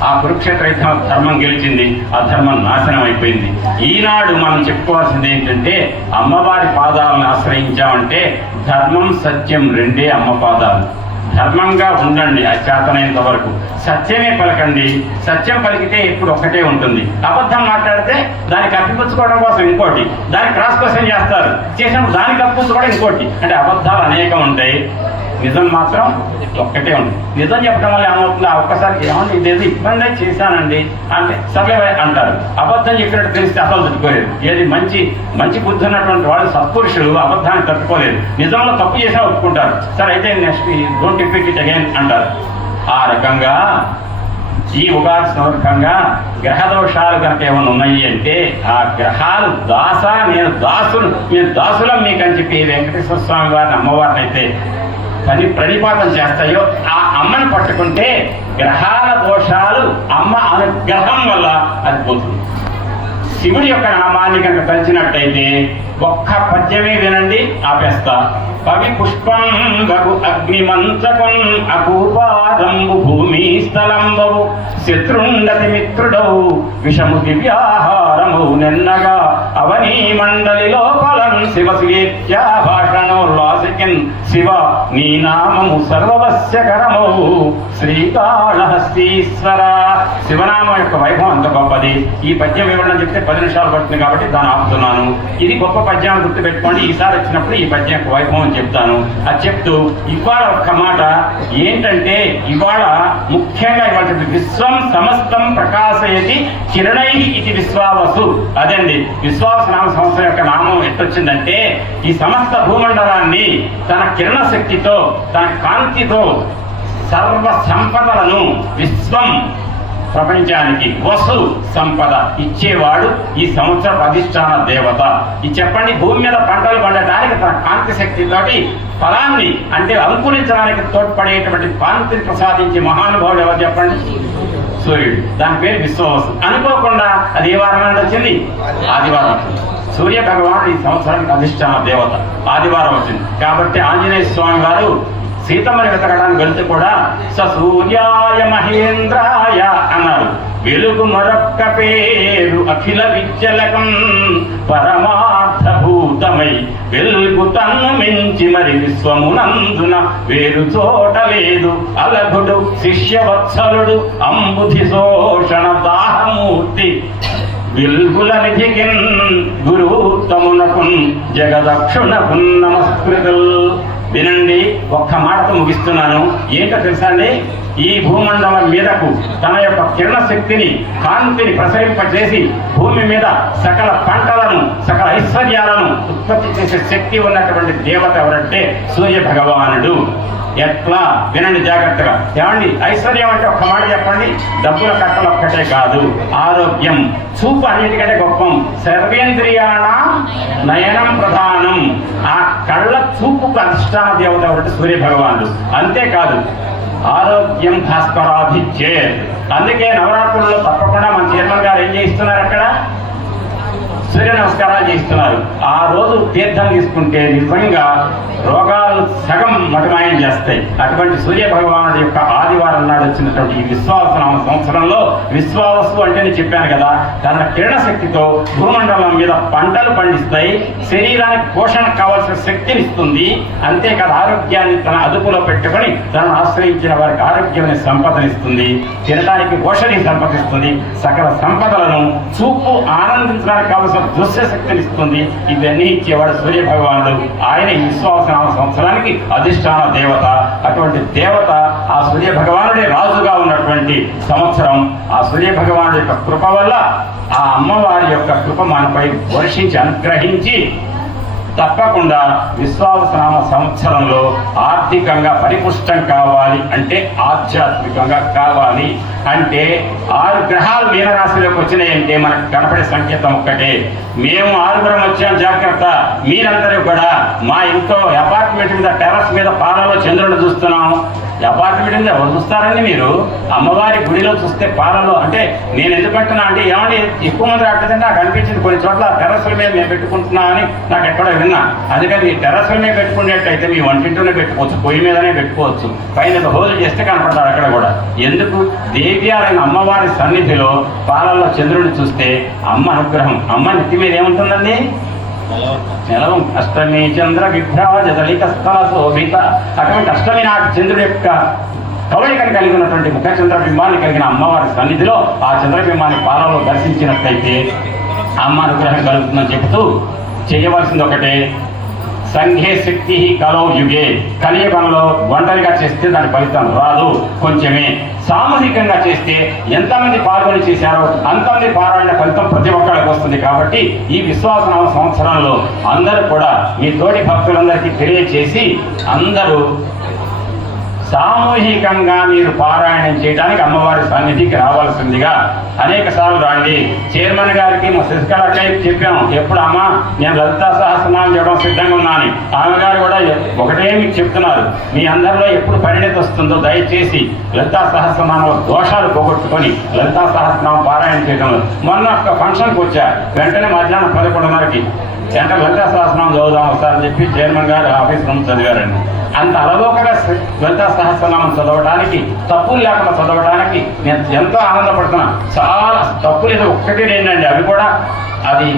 ఆ కురుక్షేత్ర యుద్ధం ధర్మం గెలిచింది, ఆ ధర్మం నాశనం అయిపోయింది. ఈనాడు మనం చెప్పుకోవాల్సింది ఏంటంటే అమ్మవారి పాదాలను ఆశ్రయించామంటే ధర్మం సత్యం రెండే అమ్మ పాదాలు. ధర్మంగా ఉండండి అచేతనైనంత వరకు, సత్యమే పలకండి. సత్యం పలికితే ఎప్పుడు ఒక్కటే ఉంటుంది. అబద్ధం మాట్లాడితే దానికి కప్పిపుచ్చుకోవడం కోసం ఇంకోటి, దానికి క్రాస్ క్వశ్చన్ చేస్తారు, చేసినప్పుడు దానికి కప్పిపుచ్చుకోవడం ఇంకోటి. అంటే అబద్ధాలు అనేకం ఉంటాయి, నిజం మాత్రం ఒక్కటే ఉంది. నిజం చెప్పడం వల్ల ఏమవుతుంది, ఒక్కసారికి ఏమన్నా ఇదేది ఇబ్బంది అయితే చేశానండి అంటే సర్లే అంటారు. అబద్ధం చెప్పినట్టు తెలిస్తే అసలు తట్టుకోలేదు. ఏది మంచి మంచి బుద్ధి ఉన్నటువంటి వాళ్ళు సత్పురుషులు అబద్ధాన్ని తట్టుకోలేదు. నిజంలో తప్పు చేసినా ఒప్పుకుంటారు. సరే అయితే next don't repeat it again అంటారు. ఆ రకంగా ఈ ఉగాది సందర్భంగా గ్రహ దోషాలు కనుక ఏమైనా ఉన్నాయి అంటే ఆ గ్రహాలు నేను దాసులం మీకని చెప్పి వెంకటేశ్వర స్వామి వారిని అమ్మవారిని అయితే ప్రణిపాతం చేస్తాయో ఆ అమ్మని పట్టుకుంటే గ్రహాల దోషాలు అమ్మ అనుగ్రహం వల్ల అది పోతుంది. శివుడి యొక్క నామాన్ని కనుక కలిసినట్టయితే ఒక్క పద్యమే వినండి, ఆపేస్తా. కవి పుష్పం వగు అగ్నిమంచకం అకూపాదంబు భూమి స్థలంబవు శత్రుండతి మిత్రుడవు విషము దివ్యాహారము నెన్నగా అవనీ మండలి లోపలం శివసుయేత్యా భాషణోల్లాసికిన్ శివ నీ నామము సర్వవస్యకరమవు శ్రీకాళహస్తీశ్వర. శివనామం యొక్క వైభవం అంత గొప్పది. ఈ పద్యం ఇవ్వడం చెప్తే 10 నిమిషాలు పడుతుంది కాబట్టి దాన్ని ఆపుతున్నాను. ఇది గొప్ప పద్యాన్ని గుర్తుపెట్టుకోండి. ఈసారి వచ్చినప్పుడు ఈ పద్యం యొక్క వైభవం చెప్తాను. అది చెప్తూ ఇవాళ ఒక్క మాట ఏంటంటే ఇవాళ ముఖ్యంగా ఇవాళ విశ్వం సమస్తం ప్రకాశయతి కిరణై ఇది విశ్వావసు. అదండి విశ్వాస నామ సంవత్సరం యొక్క నామం ఎట్టొచ్చిందంటే ఈ సమస్త భూమండలాన్ని తన కిరణ శక్తితో తన కాంతితో సర్వ సంపదలను విశ్వం ప్రపంచానికి వసు సంపద ఇచ్చేవాడు ఈ సంవత్సర అధిష్టాన దేవత. ఇది చెప్పండి, భూమి మీద పంటలు పండటానికి తన కాంతి శక్తితోటి ఫలాన్ని అంటే అంకురించడానికి తోడ్పడేటువంటి కాంతిని ప్రసాదించే మహానుభావుడు ఎవరు చెప్పండి? సూర్యుడు. దాని పేరు విశ్వవసు. అనుకోకుండా అది ఏ వారం నాడు వచ్చింది? ఆదివారం వచ్చింది. సూర్య భగవానుడు ఈ సంవత్సరానికి అధిష్టాన దేవత, ఆదివారం వచ్చింది. కాబట్టి ఆంజనేయ స్వామి వారు సీతమ్మని వెతకడానికి వెళ్తే కూడా సూర్యాయ మహేంద్రాయ అన్నారు. వెలుగు మరొక్క పేరు అఖిల విద్యలకం పరమార్థభూతమై వెలుగు తన్ను మించి మరి విశ్వమునందున వేరు చోట లేదు. అలగుడు శిష్యవత్సలుడు అంబుధి శోషణ దాహమూర్తి విల్గుల నిధికిన్ గురుతమునకున్ జగదక్షునకున్ నమస్కృతుల్. వినండి, ఒక్క మాటతో ముగిస్తున్నాను. ఏంటో తెలుసా అండి, ఈ భూమండలం మీదకు తన యొక్క కిరణ శక్తిని కాంతిని ప్రసరింపచేసి భూమి మీద సకల పంటలను సకల ఐశ్వర్యాలను ఉత్పత్తి చేసే శక్తి ఉన్నటువంటి దేవత ఎవరంటే సూర్య భగవానుడు. ఎట్లా వినండి జాగ్రత్తగా. ఏమండి ఐశ్వర్యం అంటే ఒక్క మాట చెప్పండి, డబ్బుల కట్టలు ఒక్కటే కాదు, ఆరోగ్యం, చూపు అన్నిటికంటే గొప్పం. సర్వేంద్రియాణ నయనం ప్రధానం. ఆ కళ్ళ చూపుకు అధిష్టాన దేవత ఒకటి సూర్య భగవానుడు. అంతేకాదు ఆరోగ్యం భాస్కరాభిచ్చే. అందుకే నవరాత్రుల్లో తప్పకుండా మన చైర్మన్ గారు ఏం చేయిస్తున్నారు, అక్కడ సూర్య నమస్కారాలు చేస్తున్నారు. ఆ రోజు తీర్థం తీసుకుంటే నిజంగా రోగాలు సగం మటమాయం చేస్తాయి. అటువంటి సూర్య భగవానుడి యొక్క ఆదివారం నాడు వచ్చినటువంటి ఈ విశ్వావసనామ సంవత్సరంలో, విశ్వావసు అంటే నేను చెప్పాను కదా, తన కిరణ శక్తితో భూమండలం మీద పంటలు పండిస్తాయి, శరీరానికి పోషణ కావాల్సిన శక్తిని ఇస్తుంది. అంతేకాదు ఆరోగ్యాన్ని తన అదుపులో పెట్టుకొని తనను ఆశ్రయించిన వారికి ఆరోగ్యమైన సంపదనిస్తుంది, తినడానికి పోషణ సంపదిస్తుంది, సకల సంపదలను చూపు ఆనందించడానికి కావలసిన దృశ్య శక్తిని ఇస్తుంది. ఇవన్నీ ఇచ్చేవాడు సూర్య భగవానుడు. ఆయన ఈ విశ్వాసనామ సంవత్సరానికి అధిష్టాన దేవత. అటువంటి దేవత ఆ సూర్య భగవానుడే రాజుగా ఉన్నటువంటి సంవత్సరం. ఆ సూర్య భగవానుడి యొక్క కృప వల్ల ఆ అమ్మవారి యొక్క కృప మనపై వర్షించి అనుగ్రహించి తప్పకుండా విశ్వావసనామ సంవత్సరంలో ఆర్థికంగా పరిపుష్టం కావాలి అంటే, ఆధ్యాత్మికంగా కావాలి అంటే 6 గ్రహాలు మీనరాశిలోకి వచ్చినాయంటే మనకు కనపడే సంకేతం ఒక్కటే. మేము 6గురం వచ్చాం, జాగ్రత్త. మీరందరూ కూడా మా ఇంట్లో అపార్ట్మెంట్ మీద టెర్రస్ మీద పాలలో చంద్రుడు చూస్తున్నాం. అపార్ట్మెంట్ మీద ఎవరు చూస్తారండి? మీరు అమ్మవారి గుడిలో చూస్తే పాలలో. అంటే నేను ఎందుకంటున్నా అంటే, ఏమంటే ఎక్కువ మంది రావట్లేదంటే నాకు అనిపించింది, కొన్ని చోట్ల టెర్రస్ల మీద మేము పెట్టుకుంటున్నామని నాకు ఎక్కడో విన్నా. అందుకని మీ టెర్రస్ల మీద పెట్టుకునేట్టయితే మీ వంటింట్లోనే పెట్టుకోవచ్చు, పొయ్యి మీదనే పెట్టుకోవచ్చు, పైన హోల్ చేస్తే కనపడతారు అక్కడ కూడా. ఎందుకు? దేవ్యాలైన అమ్మవారి సన్నిధిలో పాలల్లో చంద్రుడిని చూస్తే అమ్మ అనుగ్రహం. అమ్మ నెత్తి మీద ఏముంటుందండి? నెలవం. అష్టమి చంద్ర విభ్రాజలిత స్థల శోభిత. అటువంటి అష్టమి నాటి చంద్రుడి యొక్క కవళికను కలిగి ఉన్నటువంటి ముఖ చంద్రబింబాన్ని కలిగిన అమ్మవారి సన్నిధిలో ఆ చంద్రబింబాన్ని పాలలో దర్శించినట్లయితే అమ్మ అనుగ్రహం కలుగుతుందని చెబుతూ చేయవలసింది ఒకటే, సంఘే శక్తి కలౌ యుగే. కలియుగంలో ఒంటరిగా చేస్తే దాని ఫలితం రాదు, కొంచెమే. సామూహికంగా చేస్తే ఎంతమంది పాల్గొని చేశారో అంతమంది పారాయణ ఫలితం ప్రతి ఒక్కరికి వస్తుంది. కాబట్టి ఈ విశ్వాసనామ సంవత్సరంలో అందరూ కూడా మీ తోటి భక్తులందరికీ తెలియచేసి అందరూ సామూహికంగా మీరు పారాయణం చేయడానికి అమ్మవారి సన్నిధికి రావాల్సిందిగా అనేక సార్లు రండి. చైర్మన్ గారికి మా శశికళకి చెప్పాము, ఎప్పుడు అమ్మ నేను లలితా సహస్రనామం చేయడం సిద్ధంగా ఉన్నాను. ఆమె గారు కూడా ఒకటే మీకు చెప్తున్నారు, మీ అందరిలో ఎప్పుడు పరిణతి వస్తుందో దయచేసి లలితా సహస్రనామంలో దోషాలు పోగొట్టుకొని లలితా సహస్రనామం పారాయణ చేయడంలో. మొన్న ఒక ఫంక్షన్కి వచ్చా, వెంటనే మధ్యాహ్నం 11:30కి అంటే లలితా సహస్రనామం చదువుదాం ఒకసారి అని చెప్పి చైర్మన్ గారు ఆఫీస్ రూమ్ చదివారండి. అంత అలవోకగా లలితా సహస్రనామం చదవడానికి, తప్పులు లేకుండా చదవడానికి నేను ఎంతో ఆనందపడుతున్నా. చాలా తప్పులు ఏదో ఒక్కటి ఏంటండి, అవి కూడా అది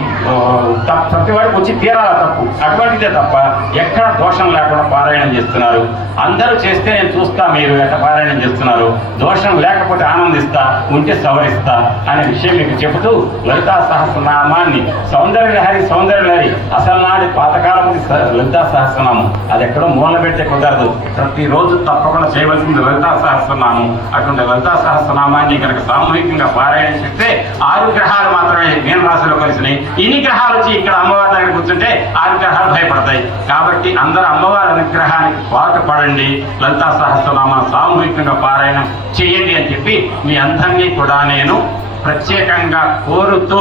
ప్రతి వాడికి వచ్చి తీరాల తప్పు, అటువంటిదే తప్ప ఎక్కడ దోషం లేకుండా పారాయణం చేస్తున్నారు. అందరూ చేస్తే నేను చూస్తా మీరు ఎట్లా పారాయణం చేస్తున్నారు, దోషం లేకపోతే ఆనందిస్తా, ఉంటే సవరిస్తా అనే విషయం మీకు చెబుతూ లలితా సహస్రనామాన్ని సౌందర్యలహరి అసలు నాటి పాతకాలం లలితా సహస్రనామం అది ఎక్కడో మూల పెడితే కుదరదు. ప్రతిరోజు తప్పకుండా చేయవలసింది లలితా సహస్రనామం. అటువంటి లలితా సహస్రనామాన్ని కనుక సామూహికంగా పారాయణం చేస్తే 6 గ్రహాలు మాత్రమే మీన రాశిలో కలిసినాయి. ఇన్ని గ్రహాలు వచ్చి ఇక్కడ అమ్మవారి దగ్గర కూర్చుంటే 6 గ్రహాలు భయపడతాయి. కాబట్టి అందరూ అమ్మవారి అనుగ్రహానికి పాటుపడండి, లలితా సహస్రనామాన్ని సామూహికంగా పారాయణం చేయండి అని చెప్పి మీ అందరినీ కూడా నేను ప్రత్యేకంగా కోరుతూ,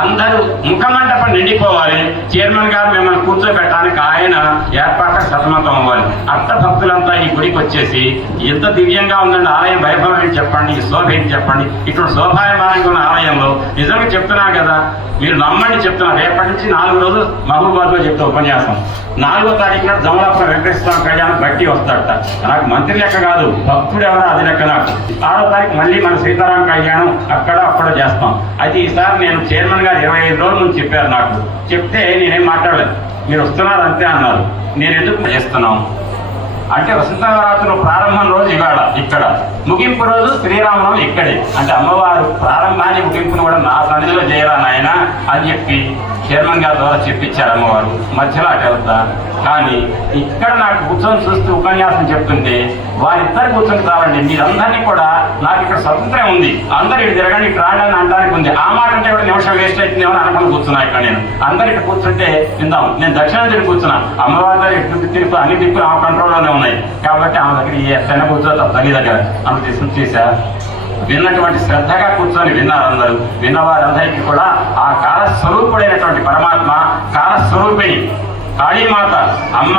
అందరూ ముఖమండపం నిండిపోవాలి. చైర్మన్ గారు మిమ్మల్ని కూర్చోబెట్టడానికి ఆయన ఏర్పాట్లకు సతమతం అవ్వాలి. అట్ట భక్తులంతా ఈ గుడికి వచ్చేసి ఎంత దివ్యంగా ఉందండి ఆలయం, వైభవం ఏంటి చెప్పండి, ఈ శోభ ఏంటి చెప్పండి. ఇటువంటి శోభాయమానంగా ఉన్న ఆలయంలో నిజంగా చెప్తున్నారు కదా, మీరు నమ్మండి చెప్తున్నారు. రేపటి నుంచి 4 రోజులు మహబూబాద్లో చెప్తా ఉపన్యాసం. 4వ తారీఖు నాడు జమలాపురం వెంకటేశ్వర కళ్యాణం బట్టి వస్తాడట. నాకు మంత్రి లెక్క కాదు, భక్తుడు ఎవరో అది లెక్క నాకు. 6వ తారీఖు మళ్ళీ మన సీతారాం కళ్యాణం అక్కడ చేస్తాం. అయితే ఈసారి నేను చైర్మన్ గారు 25 రోజుల నుంచి చెప్పారు నాకు. చెప్తే నేనేం మాట్లాడలేదు, మీరు వస్తున్నారు అంతే అన్నారు. నేను ఎందుకు చేస్తున్నాం అంటే వసంత నవరాత్రులు ప్రారంభం రోజు ఇవాళ ఇక్కడ, ముగింపు రోజు శ్రీరామనవమి ఇక్కడే. అంటే అమ్మవారు ప్రారంభాన్ని ముగింపును కూడా నా సన్నిధిలో చేయరా నాయన అని చెప్పి చైర్మన్ గారి ద్వారా చెప్పించారు అమ్మవారు. మధ్యలో అటు వెళ్తా, కానీ ఇక్కడ నాకు కూర్చొని చూస్తూ ఉపన్యాసం చెప్తుంటే వారిద్దరు కూర్చొని చాలండి, మీరందరినీ కూడా నాకు ఇక్కడ స్వతంత్రం ఉంది, అందరూ ఇటు తిరగండి, ఇటు రాండి అని అనడానికి ఉంది. ఆ మాట అంటే కూడా నిమిషం వేస్ట్ అవుతుందేమో అనుకుని కూర్చున్నా ఇక్కడ నేను. అందరికి కూర్చుంటే విందాం. నేను దక్షిణ తిరిగి కూర్చున్నా. అమ్మవారి దగ్గర ఎటు తిరుగు అన్ని దిక్కులు ఆమె కంట్రోల్లోనే ఉన్నాయి కాబట్టి ఆమె దగ్గర ఎట్లయినా కూర్చోతా తల్లి దగ్గర ఆమె తీసుకుని చేశా. విన్నటువంటి శ్రద్ధగా కూర్చొని విన్నారు అందరూ. విన్నవారందరికీ కూడా ఆ కాలస్వరూపుడైనటువంటి పరమాత్మ, కాలస్వరూపిణి కాళీమాత అమ్మ,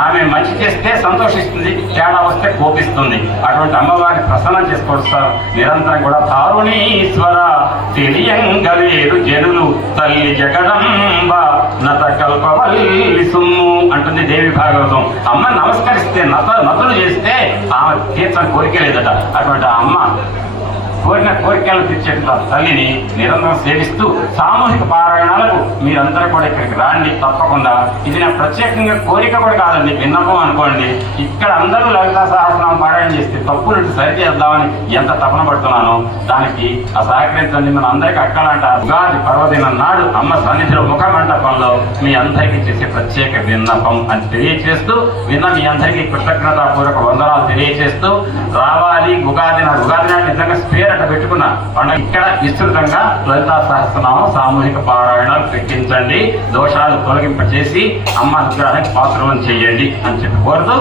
ఆమె మంచి చేస్తే సంతోషిస్తుంది, తేడా వస్తే కోపిస్తుంది. అటువంటి అమ్మవారిని ప్రసన్నం చేసుకోవచ్చు నిరంతరం కూడా. తారుణీశ్వర తెలియంగలేరు జనులు తల్లి జగదంబ నత కల్పవల్లి సుమ్ము అంటుంది దేవి భాగవతం. అమ్మ నమస్కరిస్తే నతులు చేస్తే ఆమె తీర్చని కోరిక లేదట. అటువంటి అమ్మ కోరిన కోరికలను తీర్చే తల్లిని నిరంతరం సేవిస్తూ సామూహిక పారాయణాలకు మీరందరూ కూడా ఇక్కడికి రాండి తప్పకుండా. ఇది నా ప్రత్యేకంగా కోరిక కూడా కాదండి, విన్నపం అనుకోండి. ఇక్కడ అందరూ లలితా సహస్రనామం పారాయణ చేస్తే తప్పులు సరిచేద్దామని ఎంత తపన పడుతున్నానో దానికి ఆ సహకరించండి. మన అందరికీ అక్కడంట ఉగాది పర్వదినం నాడు అమ్మ సన్నిధిలో ముఖ మంటపంలో మీ అందరికీ చేసే ప్రత్యేక విన్నపం అని తెలియచేస్తూ, విన్న మీ అందరికీ కృతజ్ఞతాపూర్వక వందనాలు తెలియచేస్తూ రావాలి. ఉగాది నాడు నిజంగా స్పేర్ అట్లా పెట్టుకున్న పండుగ ఇక్కడ విస్తృతంగా లలితా సహస్రనామం సామూహిక పారాయణాలు పెట్టించండి, దోషాలు తొలగింపచేసి అమ్మ అనుగ్రహానికి పాత్రలను చేయండి అని చెప్పి కోరుతూ